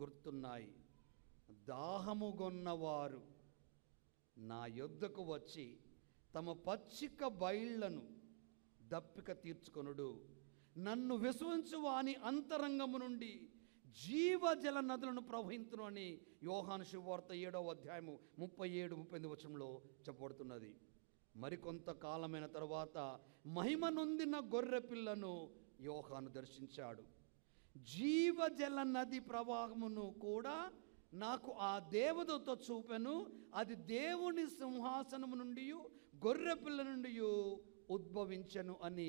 గుర్తున్నాయి. దాహముగొన్నవారు నా యొద్దకు వచ్చి తమ పచ్చిక బయళ్లను దప్పిక తీర్చుకొనుడు, నన్ను విశ్వసించు వాని అంతరంగము నుండి జీవజల నదులను ప్రవహించును అని యోహాను శుభవార్త 7వ అధ్యాయము 37-38 వచనంలో చెప్పబడుతున్నది. మరికొంత కాలమైన తరువాత మహిమ నొందిన గొర్రె పిల్లను యోహాను దర్శించాడు. జీవజల నది ప్రవాహమును కూడా నాకు ఆ దేవదూత చూపెను. అది దేవుని సింహాసనము నుండి గొర్రె పిల్ల నుండి ఉద్భవించను అని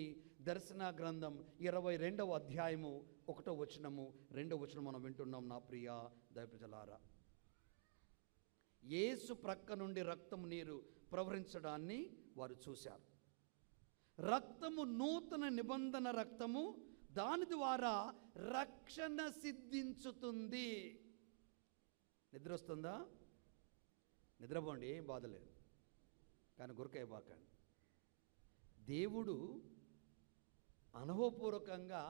దర్శన గ్రంథం 22వ అధ్యాయము 1వ వచనము 2వ వచనం మనం వింటున్నాం. నా ప్రియ దైవ ప్రజలారా, యేసు ప్రక్క నుండి రక్తము నీరు ప్రవహించడాన్ని వారు చూశారు. రక్తము నూతన నిబంధన రక్తము, దాని ద్వారా రక్షణ సిద్ధించుతుంది. నిద్ర వస్తుందా? నిద్రపోండి, ఏం బాధలేదు, కానీ గురకాయ బాకండి. దేవుడు అనుభవపూర్వకంగా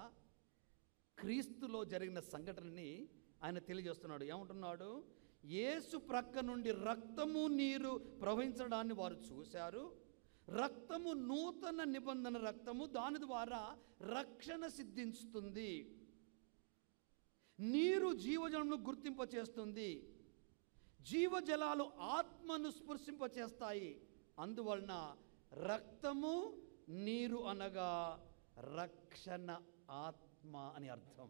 క్రీస్తులో జరిగిన సంఘటనని ఆయన తెలియజేస్తున్నాడు. ఏమంటున్నాడు? యేసు ప్రక్క నుండి రక్తము నీరు ప్రవహించడాన్ని వారు చూశారు. రక్తము నూతన నిబంధన రక్తము, దాని ద్వారా రక్షణ సిద్ధించుతుంది. నీరు జీవజలమును గుర్తింపచేస్తుంది. జీవజలాలు ఆత్మను స్పృశింపచేస్తాయి. అందువలన రక్తము నీరు అనగా రక్షణ ఆత్మ అని అర్థం.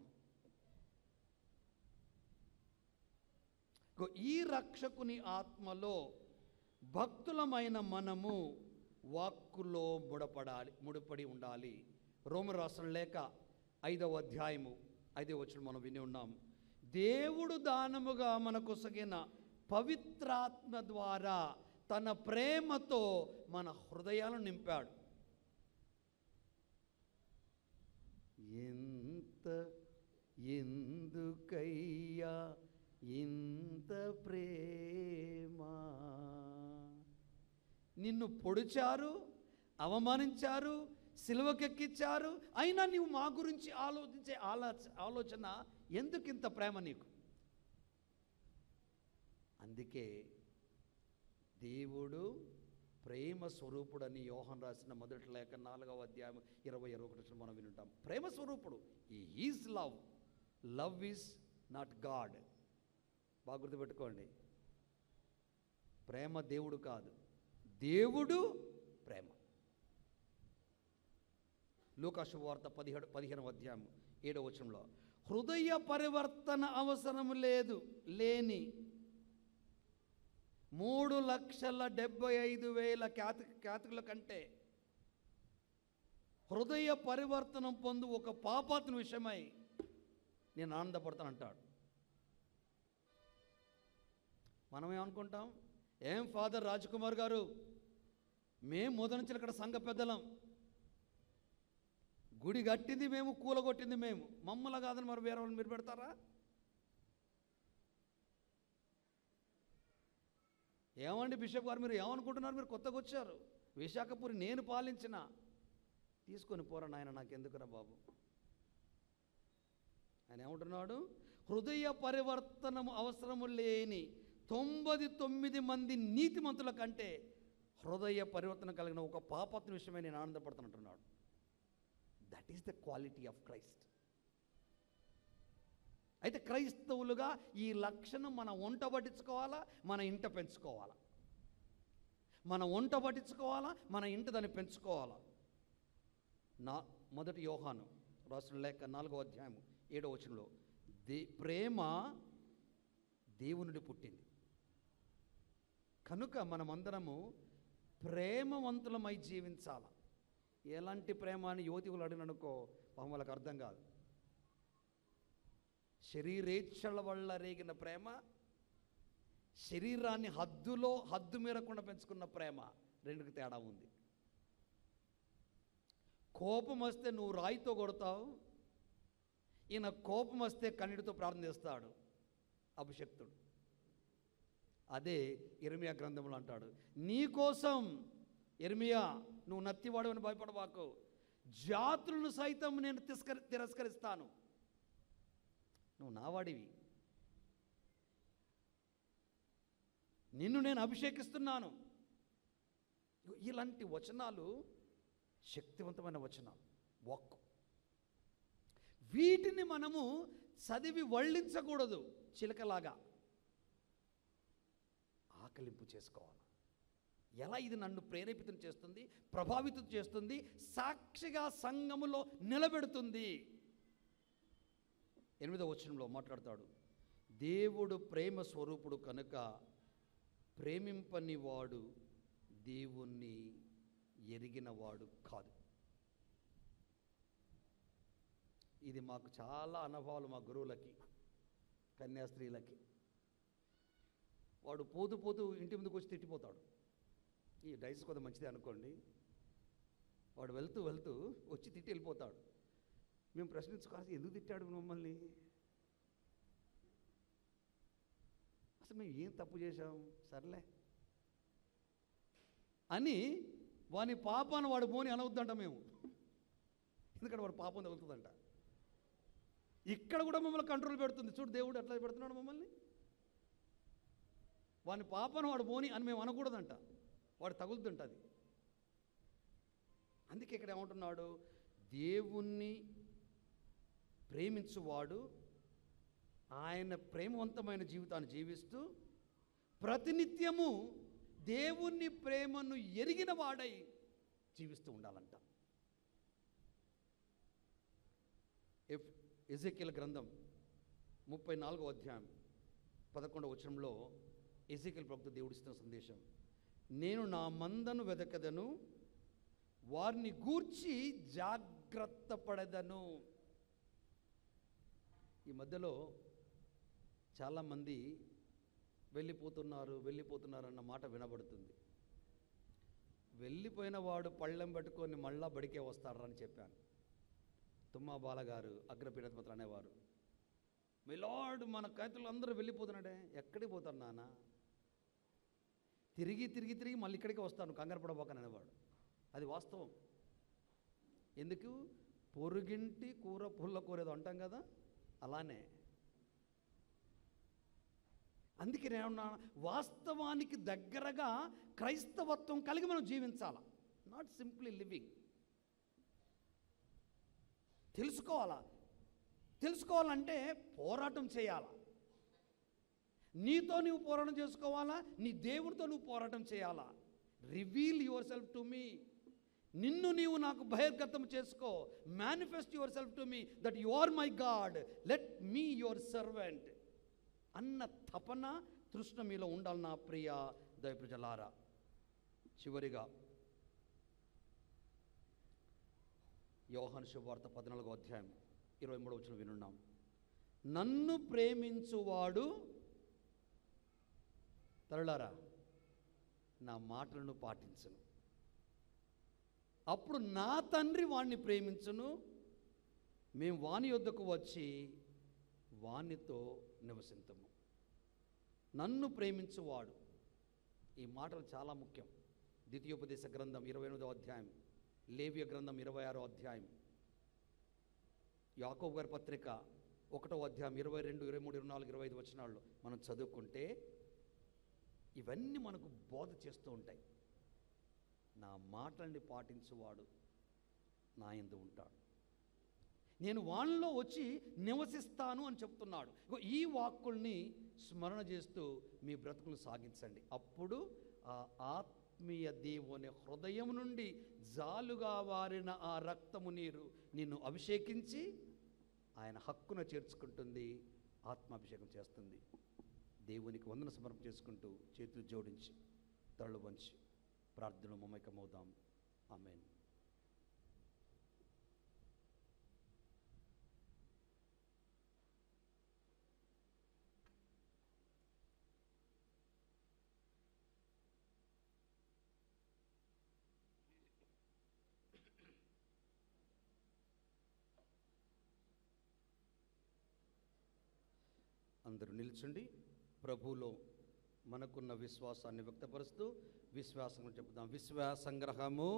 ఈ రక్షకుని ఆత్మలో భక్తులమైన మనము వాక్కులో ముడిపడి ఉండాలి. రోమరు రాసిన లేఖ 5వ అధ్యాయము 5వ వచనం మనం విని ఉన్నాం. దేవుడు దానముగా మనకొసగిన పవిత్రాత్మ ద్వారా తన ప్రేమతో మన హృదయాలను నింపాడు. ఎందుకయ్యా ఇంత ప్రేమ, నిన్ను పొడిచారు, అవమానించారు, సిలువకెక్కించారు, అయినా నీవు మా గురించి ఆలోచించే ఆలోచన ఎందుకింత ప్రేమ నీకు? అందుకే దేవుడు ప్రేమ స్వరూపుడని యోహాను రాసిన మొదటి లేఖ 4వ అధ్యాయం 20-21 మనం వినుంటాం. ప్రేమ స్వరూపుడు. ఈ is love. Love is not God. బాగా గుర్తుపెట్టుకోండి, ప్రేమ దేవుడు కాదు, దేవుడు ప్రేమ. లూకా శుభవార్త 15వ అధ్యాయం 7వ వచనంలో, హృదయ పరివర్తన అవసరం లేని 3,75,000 క్యాథలికుల కంటే హృదయ పరివర్తనం పొందు ఒక పాపాత్మ విషయమై నేను ఆనందపడతానంటాడు. మనం ఏమనుకుంటాం? ఏం ఫాదర్ రాజ్కుమార్ గారు, మేము మొదటి ఇక్కడ సంఘ పెద్దలం, గుడి కట్టింది మేము, కూలగొట్టింది మేము, మమ్మల్ని కాదని మరి వేరే వాళ్ళు మీరు పెడతారా? ఏమండి బిషప్ గారు, మీరు ఏమనుకుంటున్నారు? మీరు కొత్తగా వచ్చారు, విశాఖపురి నేను పాలించిన, తీసుకొని పోరా నాయన, నాకెందుకురా బాబు. ఆయన ఏమంటున్నాడు? హృదయ పరివర్తనము అవసరము లేని 99 మంది నీతిమంతుల కంటే హృదయ పరివర్తన కలిగిన ఒక పాపాత్మ విషయమై నేను ఆనందపడుతున్నట్టున్నాడు. That is the quality of Christ. అయితే క్రైస్తవులుగా ఈ లక్షణం మన వంట పట్టించుకోవాలా, మన ఇంట పెంచుకోవాలా. మన వంట పట్టించుకోవాలా, మన ఇంట దాన్ని పెంచుకోవాలా. మొదటి యోహాను రాసిన లేఖ 4వ అధ్యాయం 7వ వచనంలో ప్రేమ దేవుని నుండి పుట్టింది కనుక మనమందరము ప్రేమవంతులమై జీవించాల. ఎలాంటి ప్రేమ అని యువతివులు అడిగిననుకో పాపం వాళ్ళకి అర్థం కాదు. శరీరేచ్ఛల వల్ల రేగిన ప్రేమ, శరీరాన్ని హద్దు మీరకుండా పెంచుకున్న ప్రేమ, రెండుకి తేడా ఉంది. కోపం వస్తే నువ్వు రాయితో కొడతావు, ఈయన కోపం వస్తే కన్నీటితో ప్రార్థన చేస్తాడు అభిషక్తుడు. అదే ఇర్మియా గ్రంథంలో అంటాడు, నీకోసం ఇర్మియా నువ్వు నత్తివాడు అని భయపడవాకు, జాతులను సైతం నేను తిరస్కరిస్తాను, నువ్వు నావాడివి, నిన్ను నేను అభిషేకిస్తున్నాను. ఇలాంటి వచనాలు శక్తివంతమైన వచనాలు, వాక్కు. వీటిని మనము చదివి వళ్ళించకూడదు, చిలకలాగా ఆకలింపు చేసుకోవాలి. ఎలా ఇది నన్ను ప్రేరేపితం చేస్తుంది, ప్రభావితం చేస్తుంది, సాక్షిగా సంఘములో నిలబెడుతుంది. 8వ వచనంలో మాట్లాడతాడు, దేవుడు ప్రేమ స్వరూపుడు కనుక ప్రేమింపని వాడు దేవుణ్ణి ఎరిగినవాడు కాదు. ఇది మాకు చాలా అనుభవాలు మా గురువులకి, కన్యాస్త్రీలకి. వాడు పోతూ పోతూ ఇంటి ముందుకు వచ్చి తిట్టిపోతాడు. ఈ డైస్ కొంత మంచిదే అనుకోండి. వాడు వెళ్తూ వెళ్తూ వచ్చి తిట్టి వెళ్ళిపోతాడు. మేము ప్రశ్నించుకోవాలి, ఎందుకు తిట్టాడు మమ్మల్ని, అసలు మేము ఏం తప్పు చేశాం, సర్లే అని వాని పాపాన్ని వాడు పోని అనవద్దంట మేము. ఎందుకంటే వాడు పాపం తగులుతుందంట. ఇక్కడ కూడా మమ్మల్ని కంట్రోల్ పెడుతుంది. చూడు దేవుడు ఎట్లా పెడుతున్నాడు మమ్మల్ని. వాని పాపాన్ని వాడు పోని అని మేము అనకూడదంట, వాడు తగులుతుంట అది. అందుకే ఇక్కడ ఏమంటున్నాడు, దేవుణ్ణి ప్రేమించువాడు ఆయన ప్రేమవంతమైన జీవితాన్ని జీవిస్తూ ప్రతినిత్యము దేవుని ప్రేమను ఎరిగిన వాడై జీవిస్తూ ఉండాలంట. ఎజెకియల్ గ్రంథం 34వ అధ్యాయం 11వ వచనంలో ఎజెకియల్ ప్రవక్త దేవుడిస్తున్న సందేశం, నేను నా మందను వెదకదను, వారిని గూర్చి జాగ్రత్త పడదను. ఈ మధ్యలో చాలామంది వెళ్ళిపోతున్నారు అన్న మాట వినబడుతుంది. వెళ్ళిపోయిన వాడు పళ్ళెం పట్టుకొని మళ్ళా బడికే వస్తారని చెప్పాను. తుమ్మా బాలగారు అగ్రపీఠాధిపతులు అనేవారు, మీ లార్డ్ మన కైతులు అందరూ వెళ్ళిపోతున్నాడే, ఎక్కడికి పోతారు నాన్న, తిరిగి మళ్ళీ ఇక్కడికే వస్తాను, కంగారు పడబోకని అనేవాడు. అది వాస్తవం. ఎందుకు, పొరుగింటి కూర పుల్ల కూరేదో అంటాం కదా, అలానే. అందుకే నేను వాస్తవానికి దగ్గరగా క్రైస్తవత్వం కలిగి మనం జీవించాలా. Not simply living. తెలుసుకోవాలంటే పోరాటం చేయాలా. నీతో నువ్వు పోరాటం చేసుకోవాలా, నీ దేవుడితో నువ్వు పోరాటం చేయాలా. Reveal yourself to me, నిన్ను నీవు నాకు బహిర్గతం చేసుకో. Manifest yourself to me that you are my God, let me your servant అన్న తపన తృష్ణ మీలో ఉండాలి నా ప్రియ దైవప్రజలారా. చివరిగా యోహాను శుభవార్త 14వ అధ్యాయం 23వ వచనం వినున్నాం, నన్ను ప్రేమించువాడు తరులారా నా మాటలను పాటించును, అప్పుడు నా తండ్రి వాణ్ణి ప్రేమించును, మేము వాని యొద్దకు వచ్చి వానితో నివసింతము. నన్ను ప్రేమించువాడు, ఈ మాటలు చాలా ముఖ్యం. ద్వితీయోపదేశ గ్రంథం 28వ అధ్యాయం, లేవియ గ్రంథం 26వ అధ్యాయం, యాకోబు గారి పత్రిక 1వ అధ్యాయం 22, 23, 24, 25 వచనాల్లో మనం చదువుకుంటే ఇవన్నీ మనకు బోధ చేస్తూ ఉంటాయి. నా మాటల్ని పాటించువాడు నా యందు ఉంటాడు. నేను వాళ్ళలో వచ్చి నివసిస్తాను అని చెప్తున్నాడు. ఇగో ఈ వాక్కుల్ని స్మరణ చేస్తూ మీ బ్రతుకులు సాగించండి. అప్పుడు ఆ ఆత్మీయ దేవుని హృదయం నుండి జాలుగా వారిన ఆ రక్తము నీరు నిన్ను అభిషేకించి ఆయన హక్కున చేర్చుకుంటుంది, ఆత్మాభిషేకం చేస్తుంది. దేవునికి వందన సమర్పణ చేసుకుంటూ చేతులు జోడించి తరలు వంచి ప్రార్థన మమైకమవుదాం. ఆమేన్. అందరూ నిల్చుండి ప్రభువులో మనకున్న విశ్వాసాన్ని వ్యక్తపరుస్తూ విశ్వాసం చెప్తాం. విశ్వాసంగ్రహము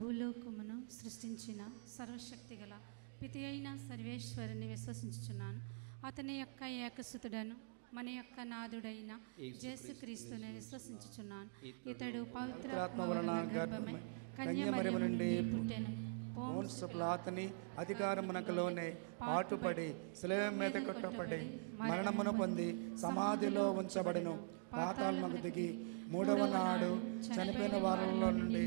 భూలోకమును సృష్టించిన సర్వశక్తి గల పితి అయిన సర్వేశ్వరుని విశ్వసించుచున్నాను. అతని యొక్క ఏకసుతుడను మన యొక్క నాథుడైన యేసుక్రీస్తుని విశ్వసించుచున్నాను. ఇతడు పవిత్రాత్మ వలన గర్భమై కన్యమరియు నుండి పుట్టెను. పోన్సు పిలాతుని అధికారమునకులోనే పాటుపడి శిలువ మీద కొట్టబడి మరణమును పొంది సమాధిలో ఉంచబడెను. పాతాళమునకు దిగి మూడవ నాడు చనిపోయిన వారిలో నుండి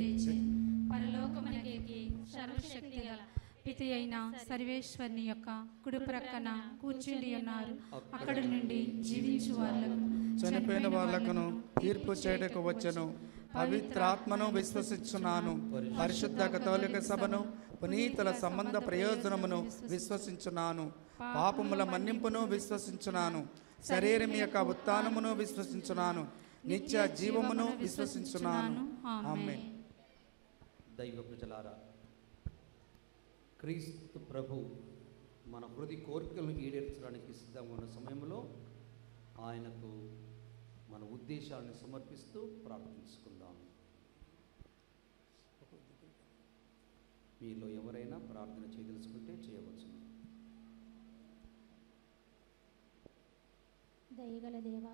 పరలోకమునకెక్కి సర్వశక్తి గల పితి అయిన సర్వేశ్వరుని యొక్క కుడి ప్రక్కన కూర్చుండి ఉన్నారు. అక్కడి నుండి జీవించు వాళ్ళకు చనిపోయిన వాళ్ళకును తీర్పు చేయటకు వచ్చెను. పవిత్రాత్మను విశ్వసించున్నాను. పరిశుద్ధ కథోలిక సభను పునీతుల సంబంధ ప్రయోజనమును విశ్వసించున్నాను. పాపముల మన్నింపును విశ్వసించున్నాను. శరీరం యొక్క ఉత్థానమును విశ్వసించున్నాను. నిత్య జీవమును విశ్వసించున్నాను. ఆమేన్. దైవ ప్రజలారా, క్రీస్తు ప్రభు మన హృదయ కోరికలను ఈడేర్చడానికి సిద్ధంగా ఉన్న సమయంలో ఆయనకు మన ఉద్దేశాలను సమర్పిస్తూ ప్రార్థించుకుందాం. మీలో ఎవరైనా ప్రార్థన చేయదలుచుకుంటే చేయవచ్చు. దయగల దేవా,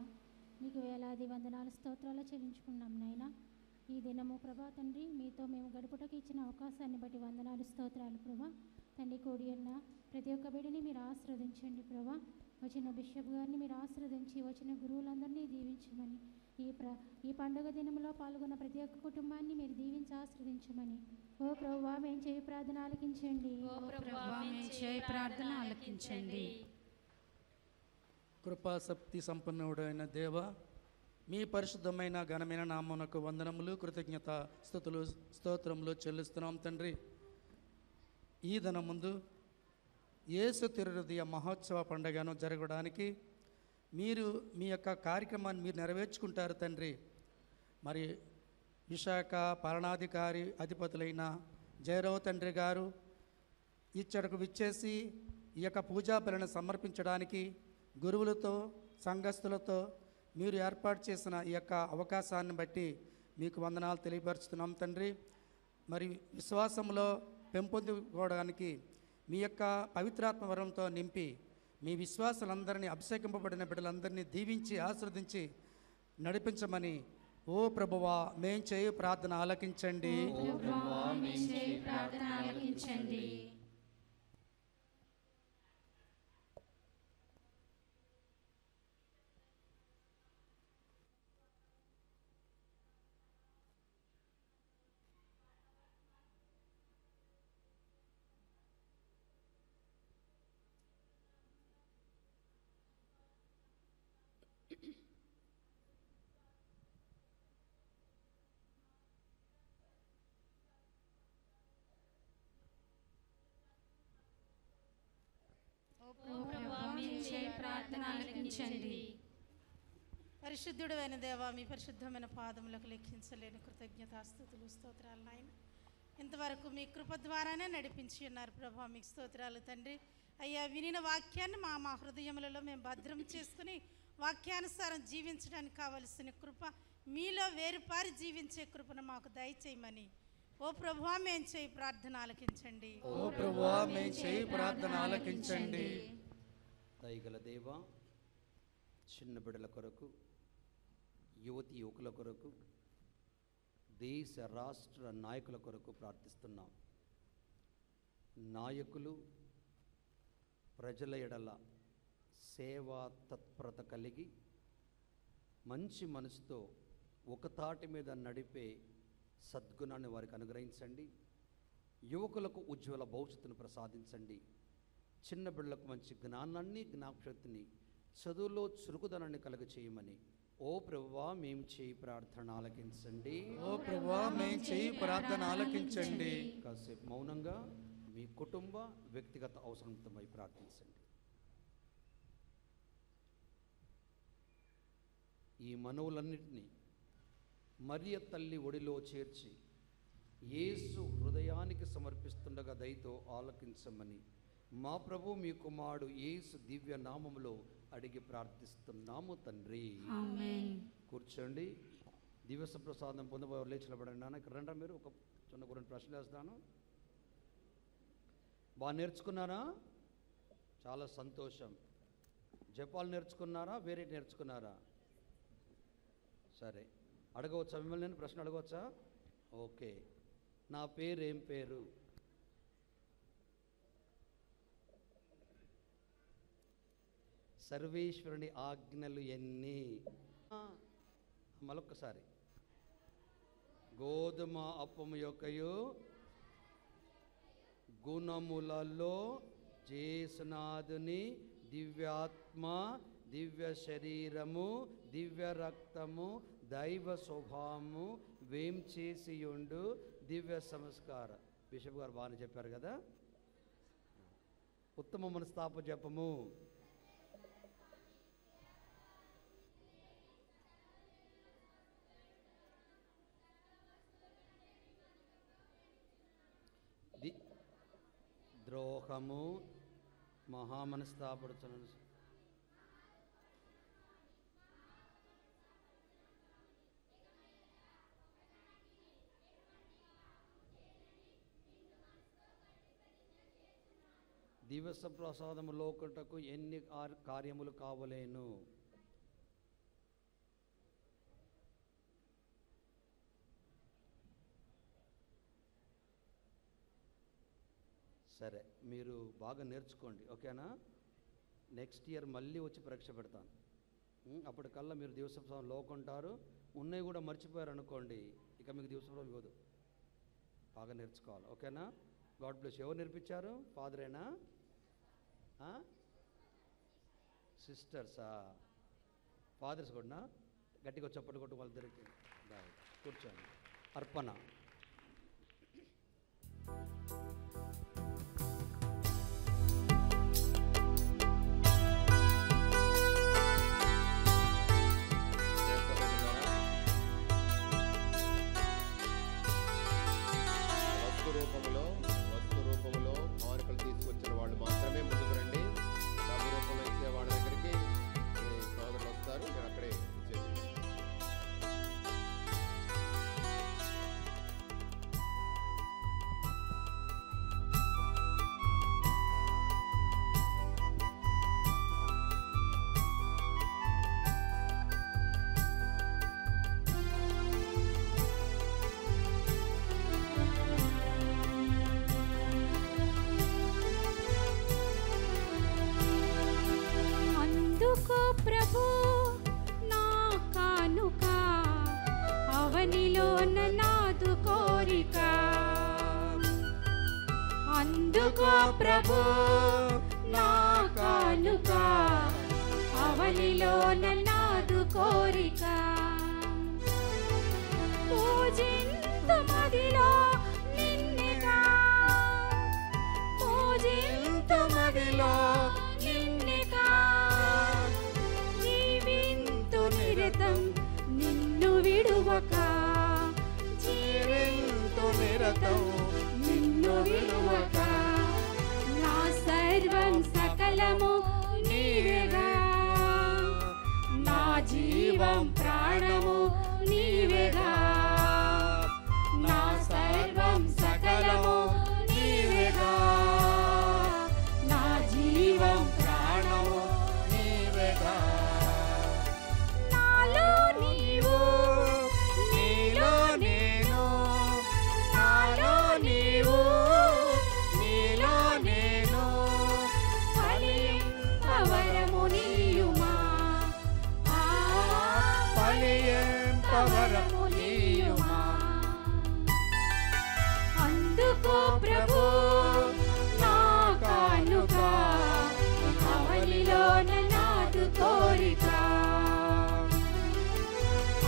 మీకు వేలాది వందనాలు స్తోత్రాలు చెల్లించుకున్నాం నాయన. ఈ దినము ప్రభా తండ్రి మీతో మేము గడుపుటకు ఇచ్చిన అవకాశాన్ని బట్టి వందనాలు స్తోత్రాలు ప్రభా. తండ్రి కూడి ఉన్న ప్రతి ఒక్క బిడ్డని మీరు ఆశీర్వదించండి ప్రభా. వచ్చిన బిషప్ గారిని మీరు ఆశీర్వదించి వచ్చిన గురువులందరినీ దీవించమని, ఈ పండుగ దినంలో పాల్గొన్న ప్రతి ఒక్క కుటుంబాన్ని మీరు దీవించి ఆశీర్వదించమని. ఓ ప్రభువా మేము చేయి ప్రార్థన ఆలకించండి. కృపాశక్తి సంపన్నుడైన దేవ, మీ పరిశుద్ధమైన ఘనమైన నామమునకు వందనములు, కృతజ్ఞత స్తుతులు, స్తోత్రములు చెల్లిస్తున్నాం తండ్రి. ఈ దినం ముందు యేసు తిరుహృదయ మహోత్సవ పండుగను జరగడానికి మీరు మీ యొక్క కార్యక్రమాన్ని మీరు నెరవేర్చుకుంటారు తండ్రి. మరి విశాఖ పాలనాధికారి అధిపతులైన జయరావు తండ్రి గారు ఇచ్చటకు విచ్చేసి ఈ యొక్క పూజా బలిని సమర్పించడానికి గురువులతో సంఘస్థులతో మీరు ఏర్పాటు చేసిన ఈ యొక్క అవకాశాన్ని బట్టి మీకు వందనాలు తెలియపరుచుతున్నాం తండ్రి. మరి విశ్వాసంలో పెంపొందుకోవడానికి మీ యొక్క పవిత్రాత్మ వరంతో నింపి మీ విశ్వాసాలందరినీ అభిషేకింపబడిన బిడ్డలందరినీ దీవించి ఆశీర్వదించి నడిపించమని ఓ ప్రభువా మేం చేయు ప్రార్థన ఆలకించండి. పరిశుద్ధుడు అయిన దేవా, మీ పరిశుద్ధమైన పాదములకు లెక్కించలేని కృతజ్ఞతాస్తుతులు స్తోత్రాలు నాయన. ఇంతవరకు మీ కృప ద్వారానే నడిపించి ఉన్నారు ప్రభా, మీకు స్తోత్రాలు తండ్రి. అయ్యా, వినిన వాక్యాన్ని మా హృదయములలో మేము భద్రం చేసుకుని వాక్యానుసారం జీవించడానికి కావలసిన కృప, మీలో వేరుపారి జీవించే కృపను మాకు దయచేయమని ఓ ప్రభువా మేము చేయి ప్రార్థన ఆలకించండి. ఓ ప్రభువా మేము చేయి ప్రార్థన ఆలకించండి. దయగల దేవా, చిన్న బిడ్డల కొరకు, యువతి యువకుల కొరకు, దేశ రాష్ట్ర నాయకుల కొరకు ప్రార్థిస్తున్నాం. నాయకులు ప్రజల ఎడల సేవా తత్పరత కలిగి మంచి మనసుతో ఒక తాటి మీద నడిపే సద్గుణాన్ని వారికి అనుగ్రహించండి. యువకులకు ఉజ్వల భవిష్యత్తును ప్రసాదించండి. చిన్న బిడ్డలకు మంచి జ్ఞానాన్ని, జ్ఞాపశక్తిని, చదువులో చురుకుదనాన్ని కలుగ చేయమని ఓ ప్రభువా మేము చేయి ప్రార్థన ఆలకించండి. ఓ ప్రభువా మేము చేయి ప్రార్థన ఆలకించండి. కాసేపు మౌనంగా మీ కుటుంబ వ్యక్తిగత అవసరంతమై ప్రార్థించండి. ఈ మనవులన్నింటినీ మరియ తల్లి ఒడిలో చేర్చి యేసు హృదయానికి సమర్పిస్తుండగా దయతో ఆలకించమని మా ప్రభు మీ కుమారుడు యేసు దివ్య నామములో అడిగి ప్రార్థిస్తున్నాము తండ్రి. ఆమేన్. కూర్చోండి. దివస ప్రసాదం పొందబోయే లేచినబడండి. నాన్న ఇక్కడ రండి. మీరు ఒక చిన్న కొన్ని ప్రశ్నలు వేస్తాను. బాగా నేర్చుకున్నారా? చాలా సంతోషం. జపాలు నేర్చుకున్నారా? వేరే నేర్చుకున్నారా? సరే, అడగవచ్చా మిమ్మల్ని? నేను ప్రశ్న అడగవచ్చా? ఓకే. నా పేరు ఏం పేరు? సర్వేశ్వరుని ఆజ్ఞలు ఎన్ని? మరొక్కసారి. గోధుమ అప్పము యొక్కయు గుణములలో జేసునాథుని దివ్యాత్మ, దివ్య శరీరము, దివ్య రక్తము, దైవ స్వభావము వేం చేసి ఉండు దివ్య సంస్కార. బిషప్ గారు బాగానే చెప్పారు కదా. ఉత్తమ మనస్తాప జపము. ద్రోహము, మహామనస్తాపడుతున్న దివస ప్రసాదము లోకటకు ఎన్ని కార్యములు కావలేను? సరే, మీరు బాగా నేర్చుకోండి, ఓకేనా? నెక్స్ట్ ఇయర్ మళ్ళీ వచ్చి పరీక్ష పెడతాను. అప్పటికల్లా మీరు దివస ప్రసాదం లోకుంటారు. ఉన్నవి కూడా మర్చిపోయారు అనుకోండి, ఇక మీకు దివస ప్రసాదం ఇవ్వదు. బాగా నేర్చుకోవాలి, ఓకేనా? God bless. ఎవరు నేర్పించారు? ఫాదరేనా? సిస్టర్సా? ఫాదర్స్ కూడా గట్టిగా చప్పటి కొట్టు వాళ్ళ దగ్గరికి. కూర్చోండి. అర్పణ. వస్తు రూపంలో కానుకలు తీసుకొచ్చిన వాళ్ళు మాత్రమే ముందుకు రండి. డబ్బు రూపంలో ఇచ్చే వాళ్ళ దగ్గరికి సోదరులు వస్తారు. మీరు అక్కడే ఇచ్చేయండి. ప్రభు నా కానుక, అవనిలో నాదు కోరిక. అందుకో ప్రభు నా కానుక, అవనిలో నాదు కోరిక. పూజింతుమదిలో నిన్నెగా, పూజింతుమదిలో నిన్నెగా. నిరతం నిన్ను విడువక, జీవింతు నిరతం నిన్ను విడువక. నా సర్వం సకలము నీవేగా, నా జీవం ప్రాణము నీవేగా. నా సర్వం సకలము నీవేగా, నా జీవం ప్రాణము నీవేగా. వరము నీయుమా. అందుకో ప్రభు నా కానుక, అవనిలోన నాదు కోరిక,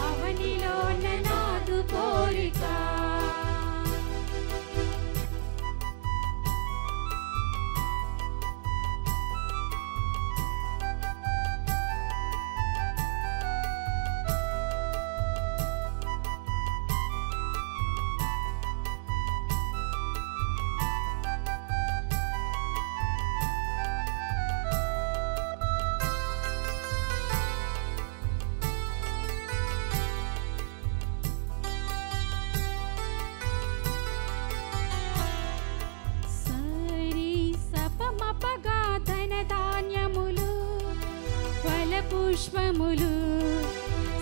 అవనిలోన నాదు కోరిక. పుష్పములు,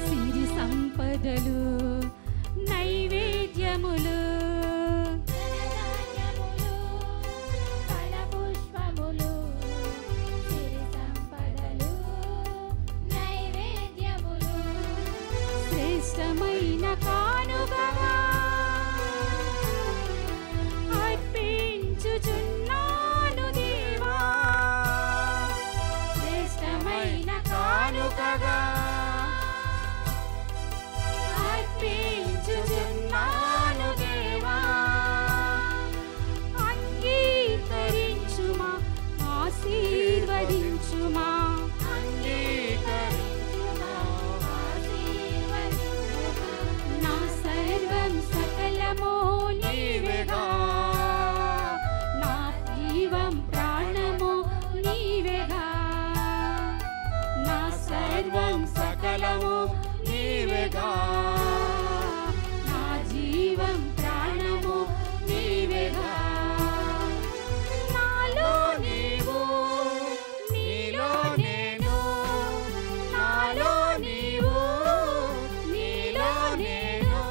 సిరి సంపదలు, నైవేద్యములు, ధనధాన్యములు, ఫలపుష్పములు, సిరి సంపదలు, నైవేద్యములు, శ్రేష్టమైన కానుకగా అర్పించుచున్నాను దేవా, శ్రేష్టమైన కానుకగా అర్పించుచున్నాను దేవా. అంగీకరించుమా, ఆశీర్వదించుమా, అంగీకరించుమా, ఆశీర్వదించుమా. నా సర్వం సకలము నీవేగా, నా జీవం ప్రాణము నీవేగా, నా సర్వం సకలము నీవేగా, నా జీవం ప్రాణము నీవేగా. నాలో నీవు, నీలో నేను, నాలో నీవు, నీలో నేను,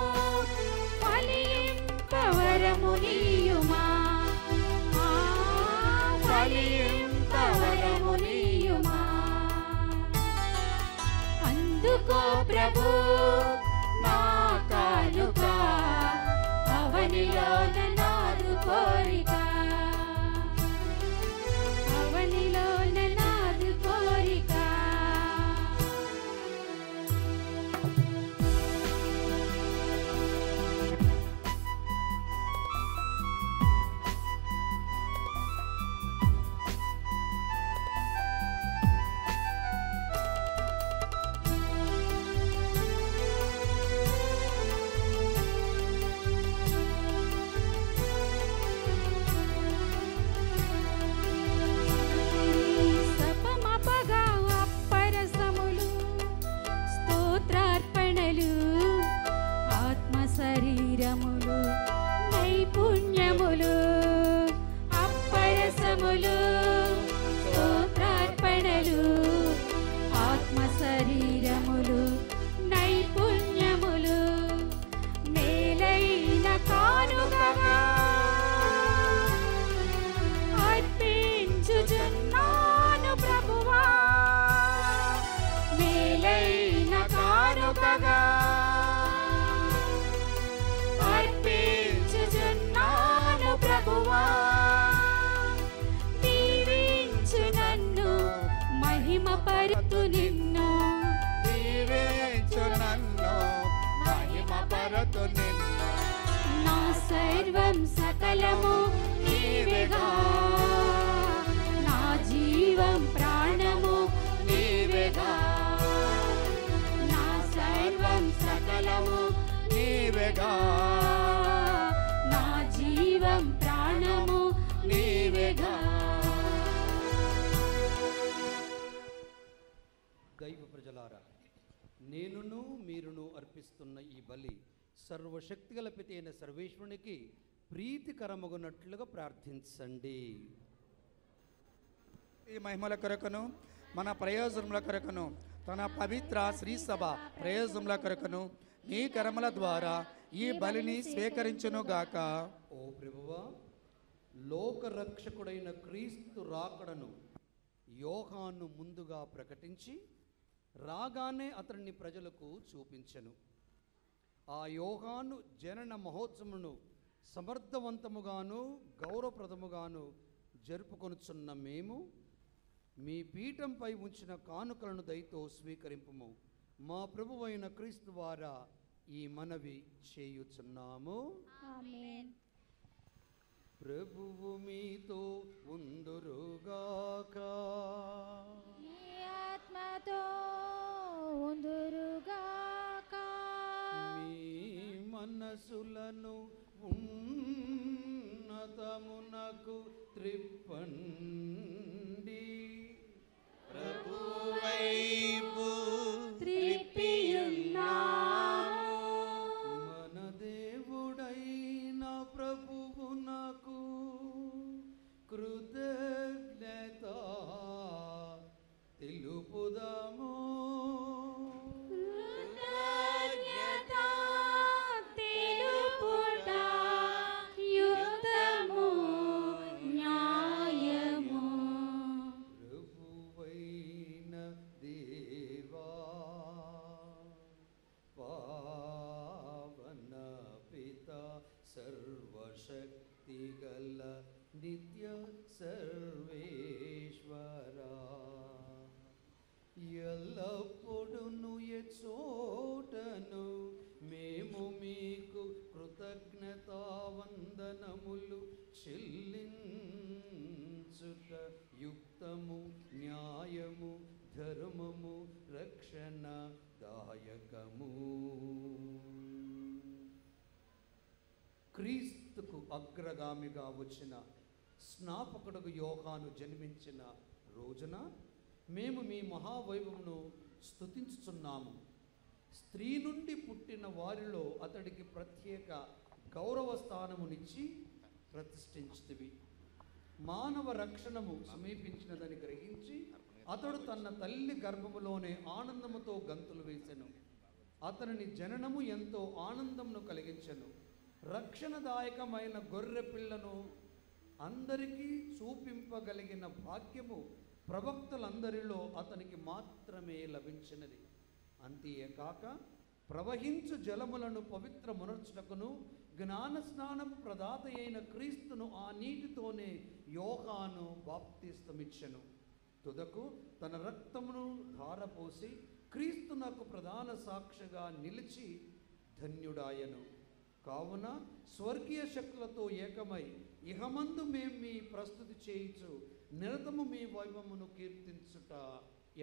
ఫలింపవరము నీయుమా, ఫలింపవరము నీయుమా. అందుకో ప్రభు నా కానుక, అవనిలోన నాదు కోరిక, అవనిలోన నాదు కోరిక. సపమపగా అప్పరసములు, స్తోత్రార్పణలు, ఆత్మ శరీరములు, నైపుణ్యములు, అప్పరసములు, స్తోత్రార్పణలు, ఆత్మ శరీరములు, నైపుణ్యములు, మేలైన కానుకగా అర్పించుచున్నాను ప్రభువా, మేలైన కానుకగా అర్పించుచున్నాను ప్రభువా. దీవించు నన్ను, మహిమపరుతు నిన్ను, దీవించు నన్ను, మహిమపరతు నిన్ను. నా సర్వం సకలము నీవేగా, నా జీవం ప్రాణము నీవేగా, నా సర్వం సకలము నీవేగా, నా జీవం ప్రాణము నీవేగా. దైవ ప్రజలారా, నేనును మీరును అర్పిస్తున్న ఈ బలి సర్వశక్తిగల పితి అయిన సర్వేశ్వరునికి ప్రీతికరమగునట్లుగా ప్రార్థించండి. ఈ మహిమల కొరకును మన ప్రయోజనముల కొరకును తన పవిత్ర శ్రీ సభ ప్రయోజనముల కొరకును నీ కర్మల ద్వారా ఈ బలిని స్వీకరించునుగాక. ఓ ప్రభువా, లోకరక్షకుడైన క్రీస్తు రాకడను యోహాను ముందుగా ప్రకటించి రాగానే అతన్ని ప్రజలకు చూపించెను. ఆ యోహాను జనన మహోత్సవమును సమర్థవంతముగాను గౌరవప్రదముగాను జరుపుకొనుచున్న మేము మీ పీఠంపై ఉంచిన కానుకలను దయతో స్వీకరింపుము. మా ప్రభువైన క్రీస్తు ద్వారా ఈ మనవి చేయుచున్నాము. ఆమేన్. ప్రభువు మీతో ఉందురుగాక. మీ ఆత్మతో ఉందురుగాక. మీ మనసులను ఉన్నతమునకు త్రిప్పండి. ప్రభువైపు త్రిప్పియున్నాము. మన దేవుడైన ప్రభువునకు కృతజ్ఞత తెలుపుదాము. కృతజ్ఞత తెలుపుట యుక్తము న్యాయము. ప్రభువైన దేవా పావన పిత సర్వశక్తి గల నిత్య సర్వేశ్వరా, ఎల్లప్పుడును ఎచోటను మేము మీకు కృతజ్ఞతావందనములు చెల్లించుట యుక్తము న్యాయము ధర్మము రక్షణదాయకము. క్రీస్తుకు అగ్రగామిగా వచ్చిన స్నాపకుడుకు యోహాను జన్మించిన రోజున మేము మీ మహావైభవమును స్తుతించుచున్నాము. స్త్రీ నుండి పుట్టిన వారిలో అతడికి ప్రత్యేక గౌరవ స్థానమునిచ్చి ప్రతిష్ఠించితివి. మానవ రక్షణము సమీపించినదని గ్రహించి అతడు తన తల్లి గర్భములోనే ఆనందముతో గంతులు వేసెను. అతనిని జననము ఎంతో ఆనందమును కలిగించెను. రక్షణదాయకమైన గొర్రె పిల్లను అందరికీ చూపింపగలిగిన భాగ్యము ప్రవక్తలందరిలో అతనికి మాత్రమే లభించినది. అంతేకాక ప్రవహించు జలములను పవిత్రమునర్చుటకును జ్ఞాన స్నానపు ప్రదాత అయిన క్రీస్తును ఆ నీటితోనే యోహాను బాప్తిస్తమిచ్చెను. తుదకు తన రక్తమును ధారపోసి క్రీస్తునకు ప్రధాన సాక్షిగా నిలిచి ధన్యుడాయను. కావున స్వర్గీయ శక్తులతో ఏకమై ఇహమందు మేము మీ ప్రస్తుతి చేయించు నిరతము మీ వైభవమును కీర్తించుట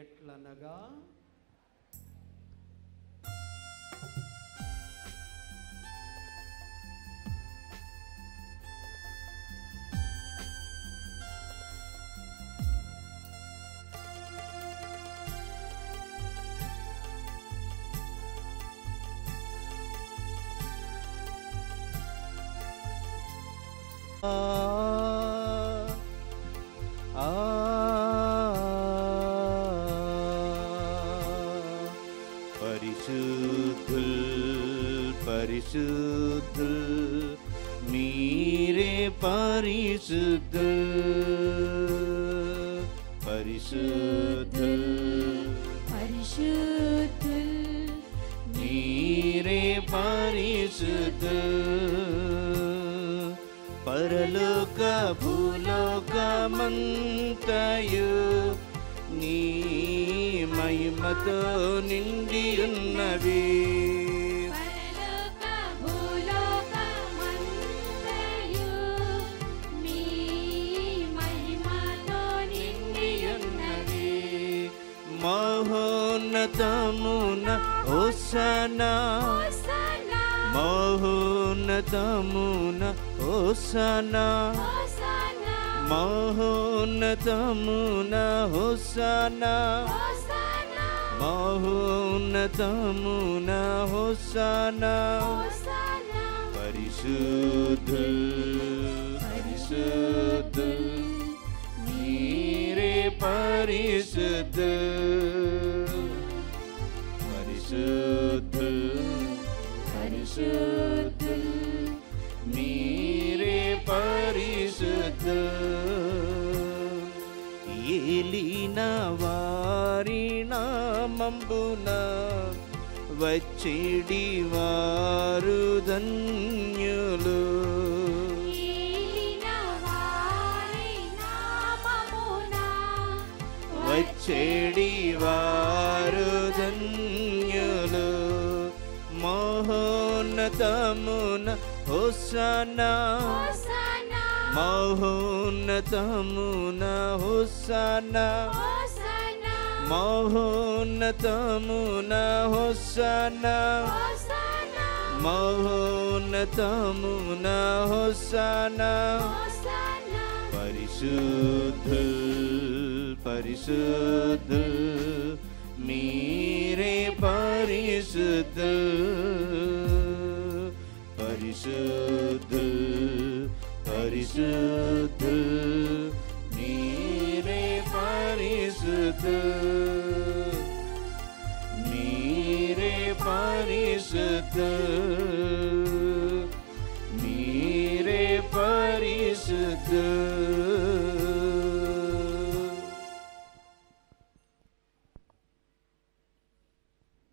ఎట్లనగా, పరిశుద్ధుల్ మీరే పరిశుద్ధుల్ పరిశుద్ధుల్ పరిశుద్ధుల్ మీరే పరిశుద్ధుల్ పరలోక భూలోకమంతయు నీ మహిమతో నిండి ఉన్నవి. పరలోక భూలోకమంతయు మీ మహిమతో నిండి ఉన్నవి. మహోన్నతమున హోసన్నా హోసన్నా మహోన్నతమున హోసన్నా హోసన్నా మహోన్నతమున హోసన్నా హోసన్నా మహోన్నతమున హోసన్నా హోసన్నా పరిశుద్ధుల్ పరిశుద్ధుల్ మీరే పరిశుద్ధుల్ పరిశుద్ధుల్ పరిశుద్ధుల్ మీరే పరిశుద్ధుల్ ఏలిన వారి నామంబున వచ్చిడి వారు ధన్యులు. వచ్చేడి వారు ధన్యులు. మహోన్నతమున హోసన్నా, మహోన్నతమున హోసన్నా, మహోన్నతమున హోసన్నా, మహోన్నతమున హోసన్నా. పరిశుద్ధుల్ పరిశుద్ధుల్ మీరే పరిశుద్ధుల్. పరిశుద్ధుల్ పరిశుద్ధుల్ మీరే పరిశుద్ధుల్. మీరే పరిశుద్ధుల్. మీరే పరిశుద్ధుల్.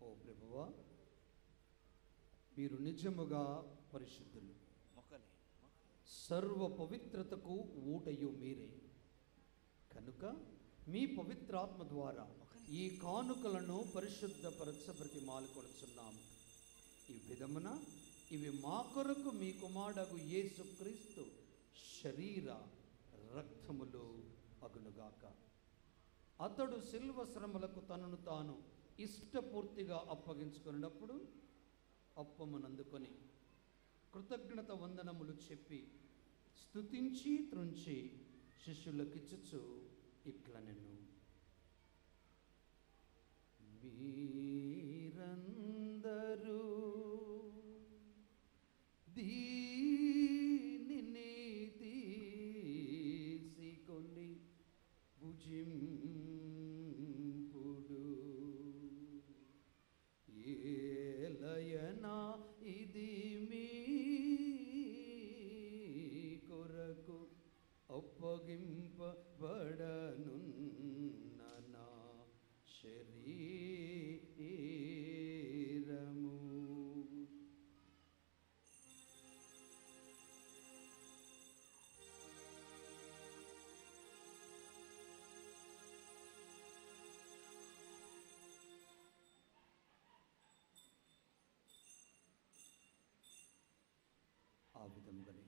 ఓ ప్రభువా, మీరు నిజముగా పరిశుద్ధులు, సర్వ పవిత్రతకు ఊటయు మీరే. కనుక మీ పవిత్రాత్మ ద్వారా ఈ కానుకలను పరిశుద్ధపరచ బ్రతిమాలుకొనుచున్నాము. ఈ విధమున ఇవి మా కొరకు మీ కుమారుడగు యేసుక్రీస్తు శరీర రక్తములు అగునుగాక. అతడు శిల్వ శ్రమలకు తనను తాను ఇష్టపూర్తిగా అప్పగించుకున్నప్పుడు అప్పమునందుకొని కృతజ్ఞత వందనములు చెప్పి స్తుతించి త్రుంచి శిష్యులకిచ్చుచు ఇట్లనెను. మీరందరూ దీనిని తీసుకొని భుజింపుడు. ఏలయనా ఇది మీ కొరకు అప్పగింపబడనున్న నా శరీరము. ఆ విధంగానే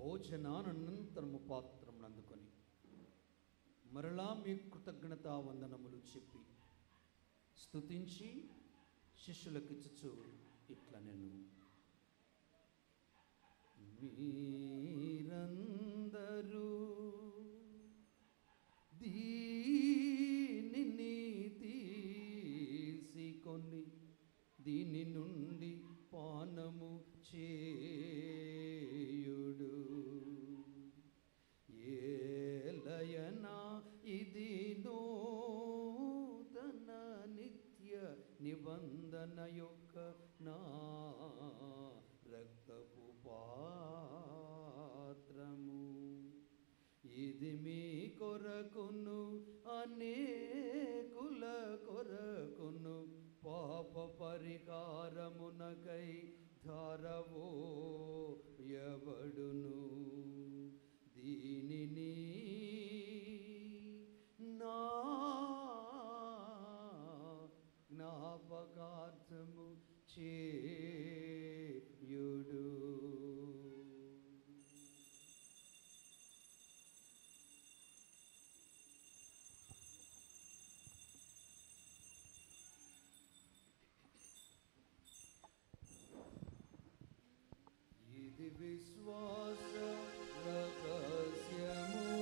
భోజనానంతరము పాత్రమును అందుకొని మరలా మీ కృతజ్ఞతా వందనములు చెప్పి స్తుతించి శిష్యులకిచ్చుచు ఇట్లనెను. మీరందరూ దీనిని తీసుకొని దీని నుండి పానము చేయుడు. ఏలయనా ఇది నూతన నిత్య నిబంధన యొక్క నా రక్తపు పాత్రము. ఇది మీ కొరకును అనేకుల కొరకును పాప పరిహారమునకై ధారవోయబడును. దీనిని నా జ్ఞాపకార్థము చేయుడు. ఇది విశ్వాస రహస్యము.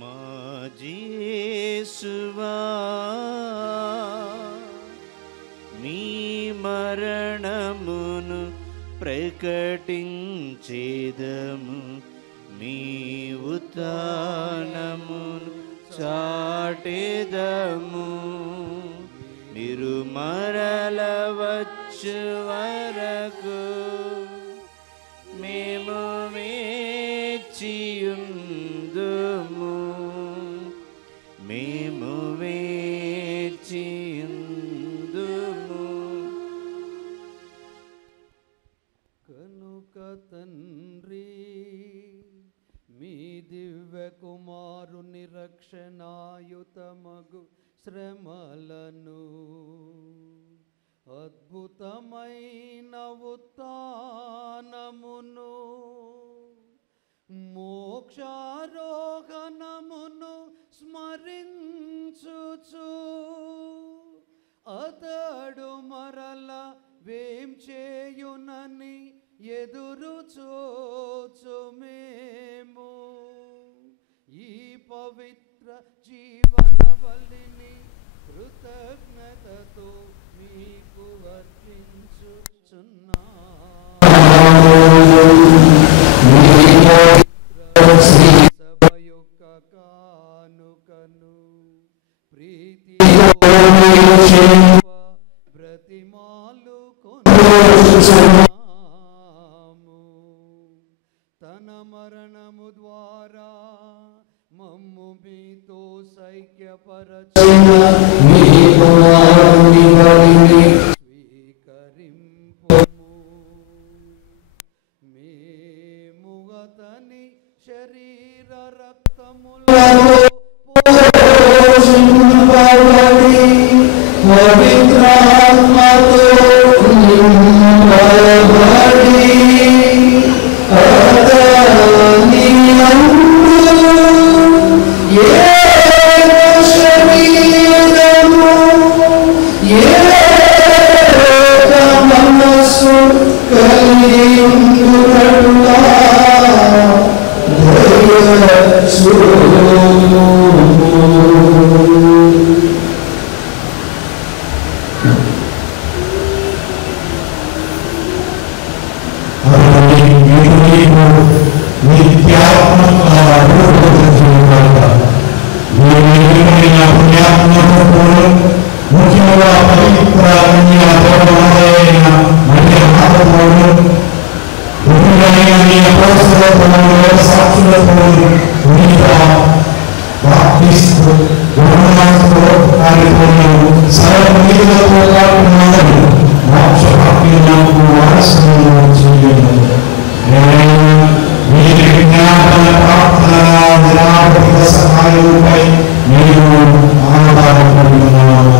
మా యేసువా మీ మరణమును ప్రకటించేదము, మీ ఉత్థానమును చాటెదము. మీరు మరల వచ్చు వరకు మేము వేచియుందుము. మేము వేచియుందుము. దివ్య కుమారుని రక్షణాయుతమగు శ్రమలను అద్భుతమైన ఉత్థానమును మోక్షారోహణమును స్మరించుచు అతడు మరల వేం చేయునని ఎదురు చూచుమేము ఈ పవిత్ర జీవన బలిని కృతజ్ఞతతో మీకు అర్పించుచున్నా సభ యొక్క కానుకను ప్రీతి బ్రతిమాలు కొనుచున్నాము. తన మరణము ద్వారా మమ్ము మీతో సైక్యపరచున స్వీకరింపుము. మేము అతని శరీర రక్తములలో పోషింపబడి పవిత్రాత్మతో నింపబడి అతని యందు ఏక శరీరము ఏక మనస్సు కలిగి ఉండునట్లుగా దయచూపుము. ముఖ్యంగా పవిత్ర సాక్షులతో కార్యక్రమం సర్వీలతో కాకుండా మోక్ష నాకు వారసులు చేయండి. మీరు జ్ఞాపన ప్రార్థన నిరాపద సహాయంపై మీరు ఆధారపడుతున్నాను.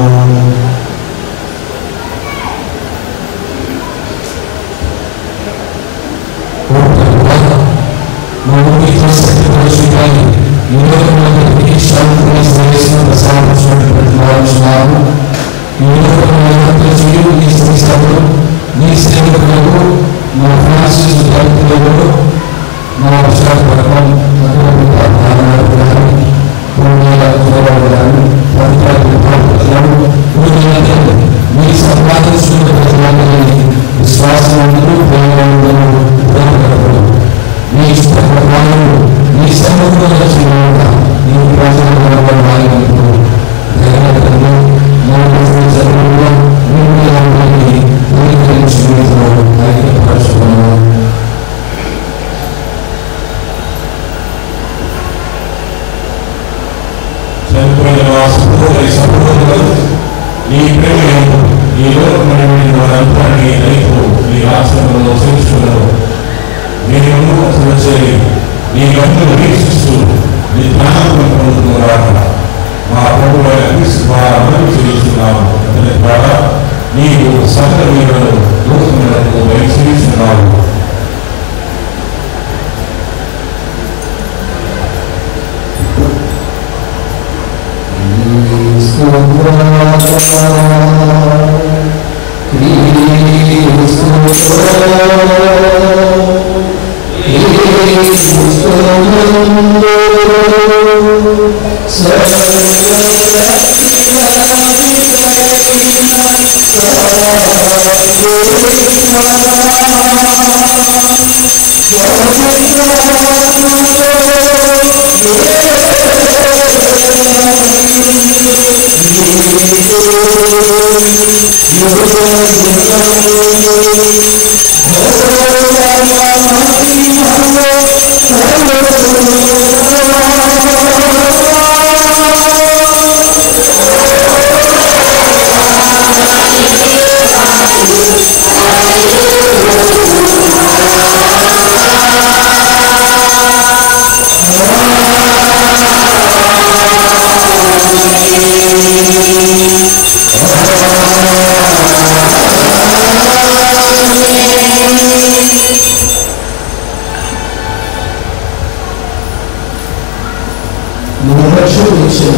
చూపించిన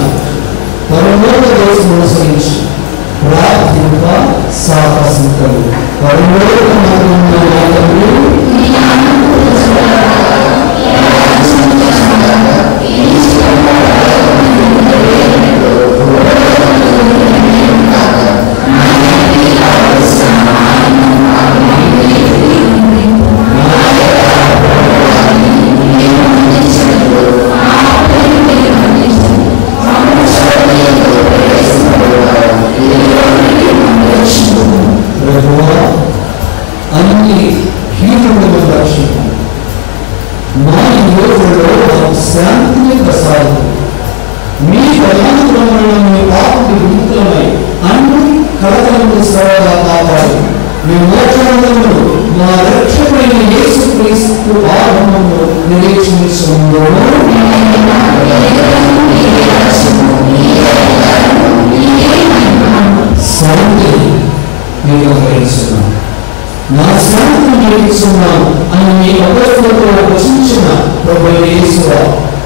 పరలోక దేశం అనుసరించి ప్రార్థింప సాహసం కలు పరలోక అన్ని హీనులను రక్షణ మా యోగులలో మాకు శాంతిని ప్రసాదం మీ బలానుగ్రహంలో మీ పాపకి విముక్తమై అన్ని కలతలను సరళంగా కాపాడు మీ మోక్షాలను మా రక్షకుడైన యేసుక్రీస్తు ఆరంభంలో నిరీక్షించున్నాము. శాంతి మీకు గ్రహిస్తున్నాం, నా శాంతిని గ్రహిస్తున్నాం అని మీ అపస్తులతో వచించిన ప్రభువైన యేసువా,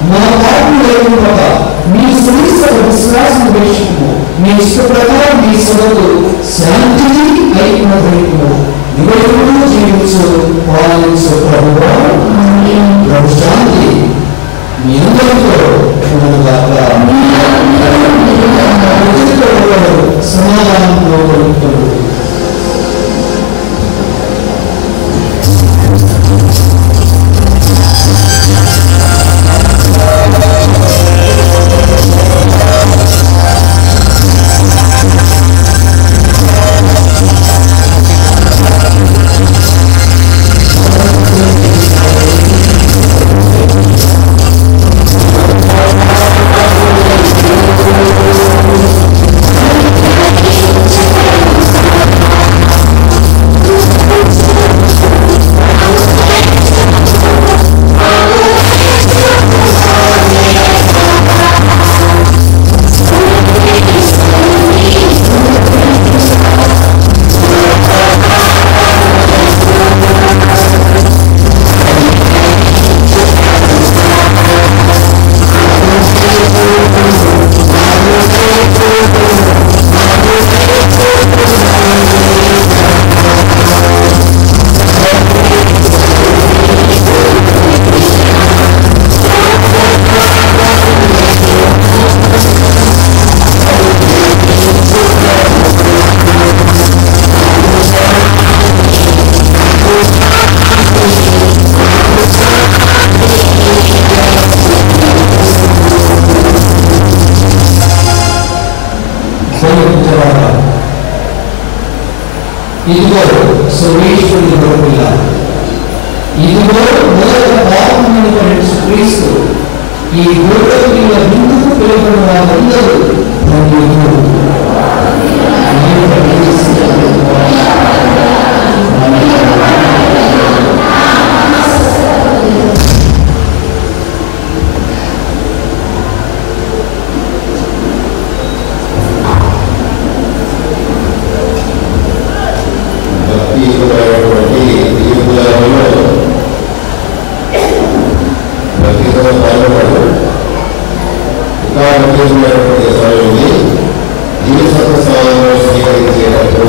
మా పాపం లేకుండా మీ శ్రేష్ఠ విశ్వాసం వేషము మీ ఇష్ట ప్రకారం మీ సభకు శాంతిని ఐక్యము నివేదనను జీవించు పాలించు ప్రభువా. ప్రభు శాంతి మీ అందరితో సమాధానంలో కలుగుతాడు. ఇదిగో సర్వేశ్వరుని గొప్పల, ఇదిగో మొదట పాపమును భరించు క్రీస్తు, ఈ గోడల ముందుకు పిలువబడిన వారందరూ ధన్యులు. జీవిత సమయంలో స్వీకరించేటప్పుడు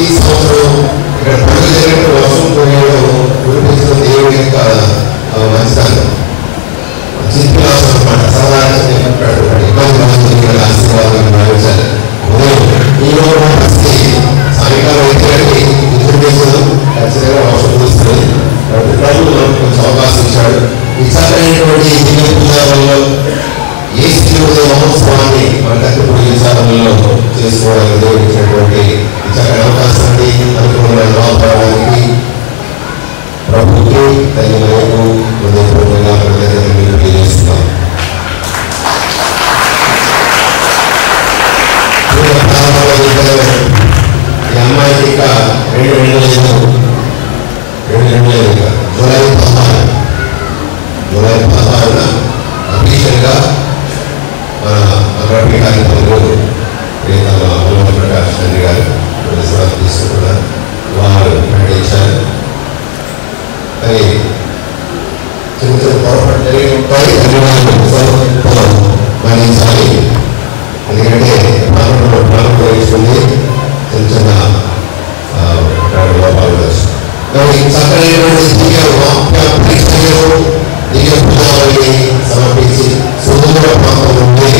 ప్రతి సంవత్సరం ఇక్కడ పండుగ జరిగిన వర్షం కురిపించడం దేవుడి యొక్క మంచితనం. చింతలాసం అన్నమాట. సాధారణ చెప్పాడు ఇబ్బంది ఆశీర్వాదం భావించాలి. ఉదయం ఈరోజు సాయంకాలం అయితే ఉత్తరప్రదేశ్లో ఖచ్చితంగా వర్షం కురుస్తుంది. కాబట్టి ప్రభుత్వం మనకు కొంచెం అవకాశం ఇచ్చాడు. ఈ చక్కనైనటువంటి దివ్యపూజాలలో ఏ స్థితి మహోత్సవాన్ని మన కట్టుబడి విచారణలో చేసుకోవడానికి దేవుడు ఇచ్చినటువంటి ఈ చక్కని అవకాశాన్ని అనుకున్న రావడానికి ప్రభుత్వం తల్లి వైపు హృదయపూర్వకంగా కృతజ్ఞతలు తెలియజేస్తున్నాం. ఈ అమ్మాయికి ఇంకా 2 నెలలు జూలై 16న అఫీషియల్గా మన అగ్రపీఠ అధిపతులు ప్రకాష్ తండ్రి గారు విశ్వాసం తీసుకుంటున్నారు. వారు ప్రకటించారు. కానీ చిన్న చిన్న పొరపాటు జరిగి ఉంటాయి. మన్నించాలి. ఎందుకంటే ప్రారంభం వేస్తుంది చిన్న చిన్న లోపాలు వచ్చి సమర్పించి సుదూర ప్రాంతం నుండి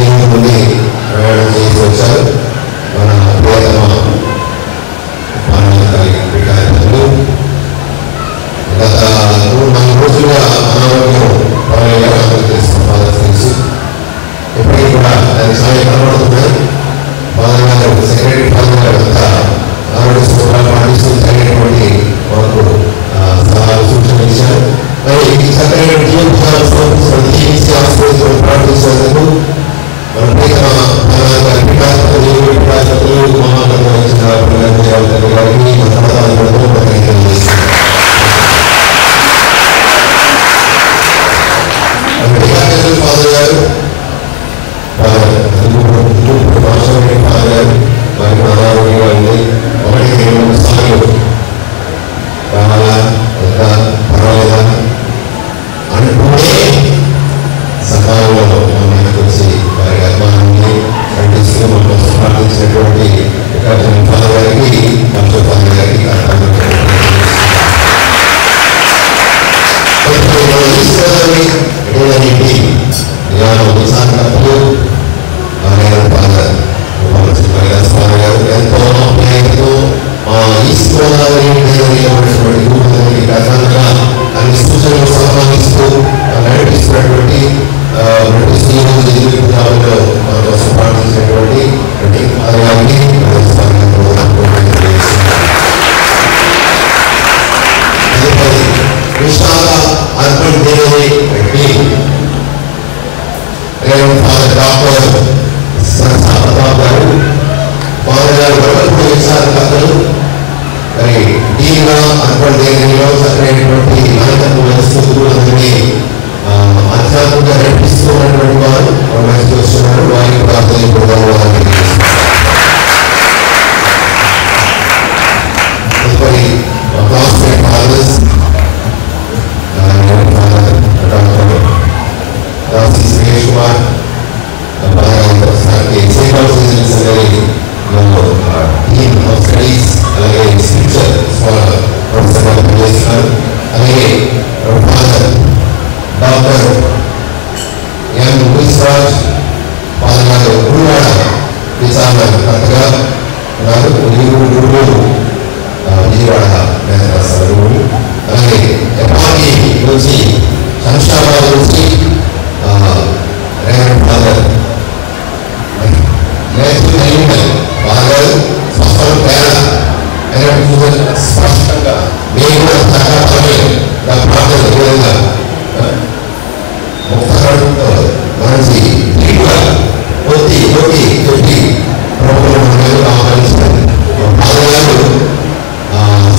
8 మంది ప్రయాణం చేసి వచ్చారు. మన ప్రియతమ వికారకులు గత 3-4 రోజులుగా అనారోగ్యం తెలుసు. ఇప్పటికీ కూడా దాని సమయం కనబడుతున్నాయి. ఫాదర్ గారు సెక్రటరీ ఫాదర్ గారు అంతా ఆరోగ్య సూత్రాలు పాటిస్తూ తగినటువంటి మనకు సలహాలు సూచనలు ఇచ్చారు. మరి ఈ చక్కని ప్రార్థించేందుకు మన ప్రియతమ ఫాదర్ గారు వారికి అనారోగ్యంగా ఉంది. 1-2 సార్లు రావాలా లేదా పర్వాలేదా అనుకుంటే సకాలంలో మనకు వచ్చి వారి అభిమానాన్ని ఖండిస్తూ మనం ప్రార్థించినటువంటి ఫాదర్ గారికి మనతో ఫాదర్ గారికి ఎంతో ఆప్యాయతతో ఈస్ట్ గోదావరి అన్ని సూచనలు సహకరిస్తూ నడిపిస్తున్నటువంటి మన కోసం ప్రార్థించినటువంటి Vishala urban delivery father doctor Pratap గారు ఫాదర్ గారు విశాఖలు మరి డీగా అర్బన్ డెలివరీలో చక్కనైనటువంటి నాయకత్వం వహిస్తూ అందరినీ ఆధ్యాత్మికంగా నడిపిస్తూ ఉన్నటువంటి వారు మంచి వస్తున్నారు. వారికి ప్రార్థన Suresh Kumar team of studies అలాగే స్క్రిప్చర్ ప్రొఫెసర్గా పనిచేస్తున్నారు. అలాగే father doctor M Vishvaraj father గారు గురువాడ విచారణ కర్తగా ఉన్నారు. గురువులు విజయవాడ గురువులు. అలాగే ఎపాకి నుంచి శంషాబాద్ నుంచి ఫాదర్ ఫాదర్ స్పష్టం తేడా స్పష్టంగా మేము కూడా ప్రార్థన విధంగా మంచి కొద్ది కొద్ది ప్రభుత్వం ఆహ్వానిస్తుంది. ఫాదర్ గారు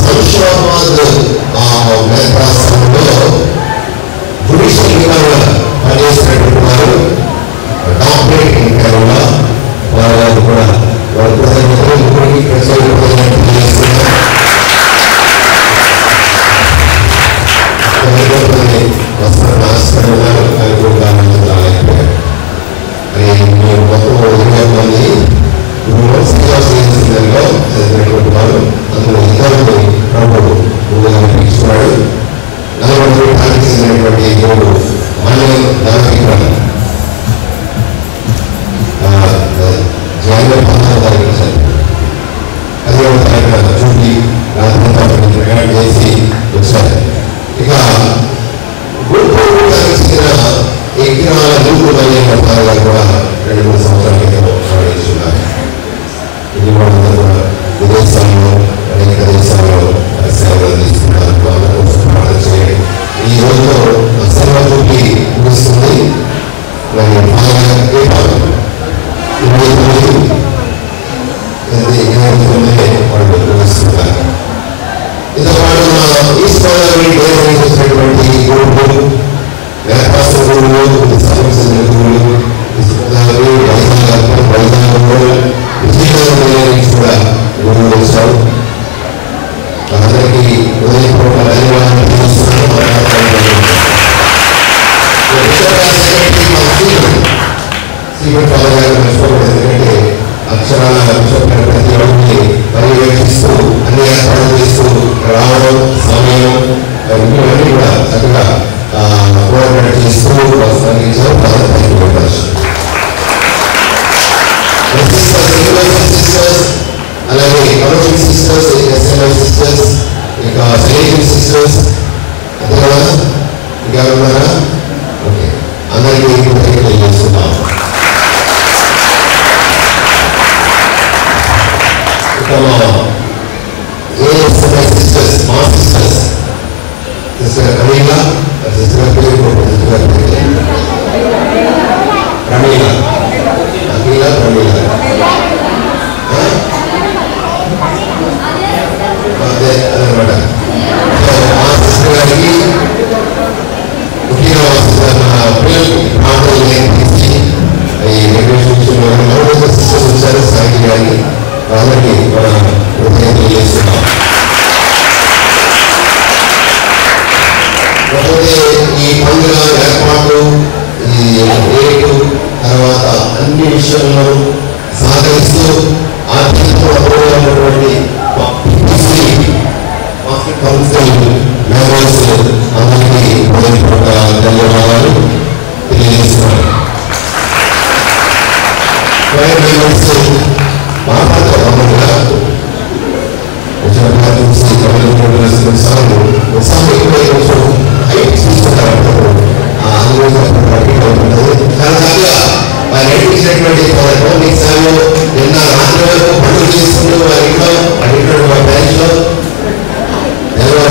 సంక్షోభాద్ నేత్రాశ్రమంలో జుడిషియల్ పనిచేసినటువంటి వారు డాక్టరేట్ ఇన్ కేరళ వారు కూడా సంవత్సరాల ప్రతి ఒక్కరిని పర్యవేక్షిస్తూ అన్ని ఏర్పాట్లు చేస్తూ రావడం సమయం ఇవన్నీ కూడా చక్కగా కోఆర్డినేట్ చేస్తూ స్పందించారు. సిస్టర్స్ అలాగే కమర్షియల్ సిస్టర్స్, ఎస్ఎంఐ సిస్టర్స్, ఇంకా సెలేషన్ సిస్టర్స్ అంతే కదా, ఇంకెవరున్నారా? ఓకే, అందరికీ కృతజ్ఞతలు చేస్తున్నాం. ఏఎస్ఎంఐ సిస్టర్స్, మా సిస్టర్స్, సిస్టర్ అనిల, సిస్టర్ పేరు ప్రమీల, అఖిల, ప్రమీల, అదే అదనమాట. మా సిస్టర్ గారికి ముఖ్యంగా పిల్లలకి ప్రాంతాలు నేర్పించి ఈ డెకరేషన్ సిస్టర్స్ వచ్చారు. సాయి గారికి అందరికీ మన కృతజ్ఞతలు చేస్తున్నాం. కాకపోతే ఈ పండుగ ఏర్పాటు, ఈ రేటు, తర్వాత అన్ని విషయంలో సహకరిస్తూ ఆర్థికంగా ఉన్నటువంటి కౌన్సిల్ మెంబర్స్ అందరికీ ధన్యవాదాలు తెలియజేస్తున్నాను. మాట్లాడతారు నిన్న రాత్రి వరకు పండుగ చేసుకుంటూ వారిలో బ్యాంక్లో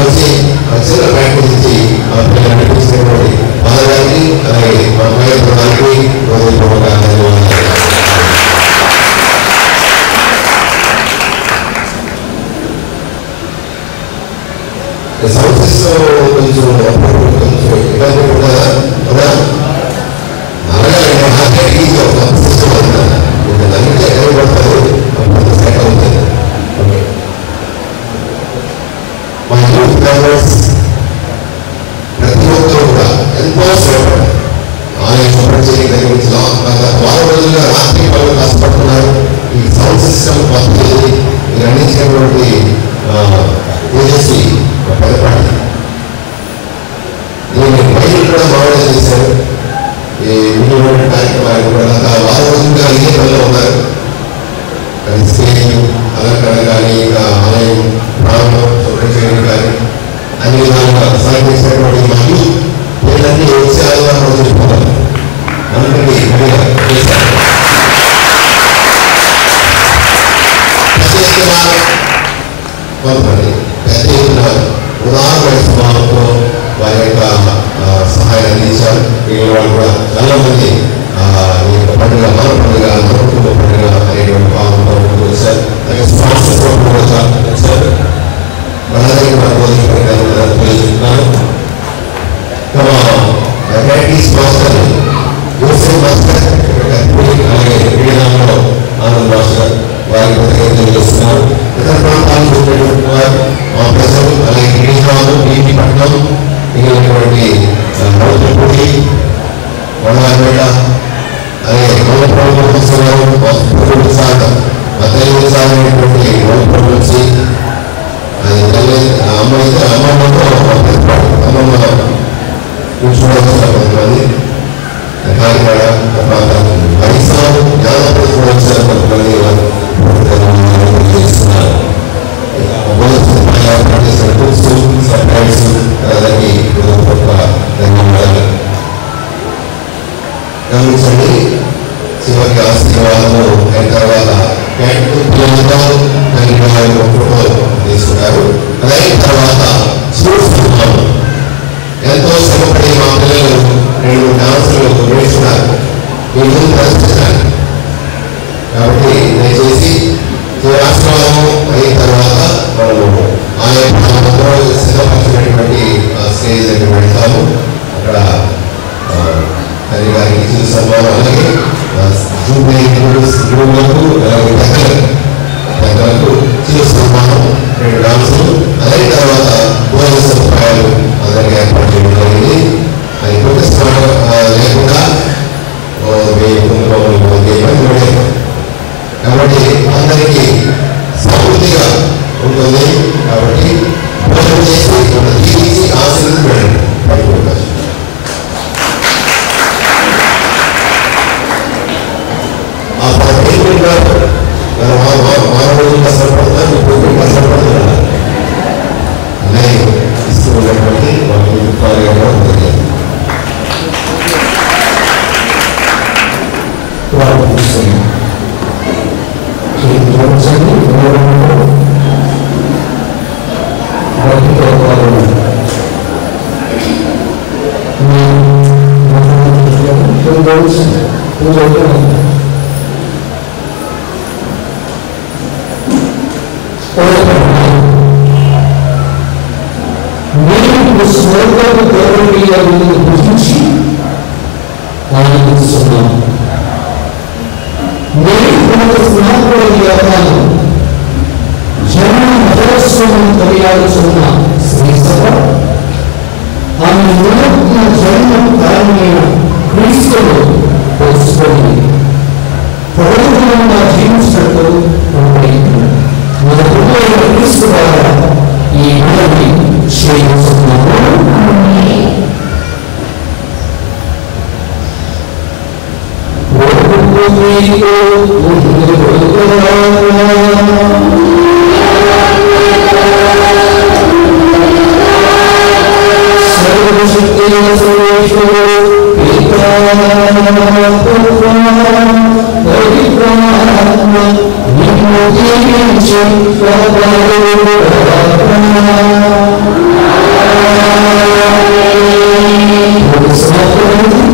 వచ్చి చిన్న ప్రాక్టీస్ ఇచ్చి నడిపించినటువంటి బాధగారికి అలాగే మా ప్రయత్నానికి ధన్యవాదాలు. సంస్థలో కొంచెం ఇబ్బంది కూడా కదా, అలాగే సిస్టమ్ అన్నింటి ఎక్కడ పడతారు సెట్ అవుతుంది. మా యూత్ మెంబర్స్ ప్రతి ఒక్కరు కూడా ఎంతో శ్రమపడ్డారు. ఆయన పనిచేయడం దగ్గర నుంచి వారం రోజులుగా రాత్రి పనులు కష్టపడుతున్నారు. ఈ సౌండ్ సిస్టమ్ పద్ధతి మీరు అందించినటువంటి ఏజెన్సీ పెద్దపాటి దీన్ని బయట కూడా బాగా చేశారు. ఈ మిగిలిన కార్యక్రమాలు కూడా వారం రోజులుగా ఇదే పనిలో ఉన్నారు. స్టేజ్ అలంకరణ కానీ, ఇంకా ఆలయం ప్రారంభం శుభ్రం చేయడం కానీ అన్ని విధాలుగా సహకరించినటువంటి మాకు వీళ్ళన్నీ వచ్చే ఆదివారం రోజు చెప్పుకున్నారు. అందరికీ చేశారు. కొంతమంది పెద్ద ఎత్తున ఉదాహరణ స్వభావంతో వారి యొక్క సహాయాన్ని అందించారు. మిగిలిన వాళ్ళు కూడా చాలా మంది ఈ యొక్క పండుగ మన పండుగ, మన కుటుంబ పండుగ అనేటువంటి భావంతో ముందుకు వచ్చారు. అలాగే స్పాన్సర్స్ కూడా వచ్చారు. మనందరికీ మన తెలియజేస్తున్నాను. స్పాన్సర్ యూసెఫ్ మాస్టర్, అలాగే క్రీడాలో ఆనంద్ మాస్టర్ వారికి తెలియజేస్తున్నారు. ఇతర ప్రాంతాలకు ఉన్నటువంటి వారు మా ప్రజలు, అలాగే క్రీడాలు, నీటి పట్టణం, మిగిలినటువంటి నౌకపూడి, వనపేట, అలాగే నౌకప్రభు సాగం, మతైదు సాగైనటువంటి నౌకప్రభు నుంచి అది తల్లి అమ్మాయితో అమ్మమ్మతో అమ్మమ్మ కూర్చోవలసిన కొంతమంది కాకినాడ ప్రాంతాలు వైశాఖ జ్ఞానపతి కూడా వచ్చారు. కొంతమంది చేస్తున్నారు. గమనించండి. చివరికి ఆశీర్వాదము అయిన తర్వాత పిల్లలతో ఫోటో తీసుకున్నారు. అదైన తర్వాత చూస్తున్నాము. ఎంతో శ్రమపడి మా పిల్లలు 2 డాన్సులు నేర్చుకున్నారు. ఈ ముందు ప్రదర్శించాలి కాబట్టి దయచేసి ఆశీర్వాదం అయిన తర్వాత మనము ఆయా సిద్ధపరిచినటువంటి స్టేజ్ దగ్గర పెడతాము. అక్కడ తల్లి గారికి ఇచ్చిన సన్మానం, అలాగే జూబ్లీలకు, అలాగే పెద్దలకు చిన్న సన్మానం, 2 డాన్సులు, అదే తర్వాత భోజన సదుపాయాలు అందరికీ ఏర్పాటు చేయడం జరిగింది. అది లేకుండా కాబట్టి అందరికీ సమృద్ధిగా ఉంటుంది. కాబట్టి భోజనం చేసి మన దీవించి ఆశీర్వదించండి. ఆ ప్రత్యేకంగా మానవులు కష్టపడతారు, ఇప్పుడు కష్టపడుతున్నారు. అలాగే ఇస్తూ ఉన్నటువంటి వాళ్ళు కార్యంగా ఉంటుంది. స్వర్గపు దేవుని గురించి ఆనందిస్తున్నాం. నేను స్నాపకుడి యోగాను జన మహోత్సవం కొనియాడుతున్న శ్రీసభ ఆమె నూతన జన్మ కారణమైన క్రీస్తును తెలుసుకొని పవిత్రంగా జీవించినట్టు మన హృదయ క్రీస్తు ద్వారా ఈ మనవి చేస్తున్నాము. Thank you.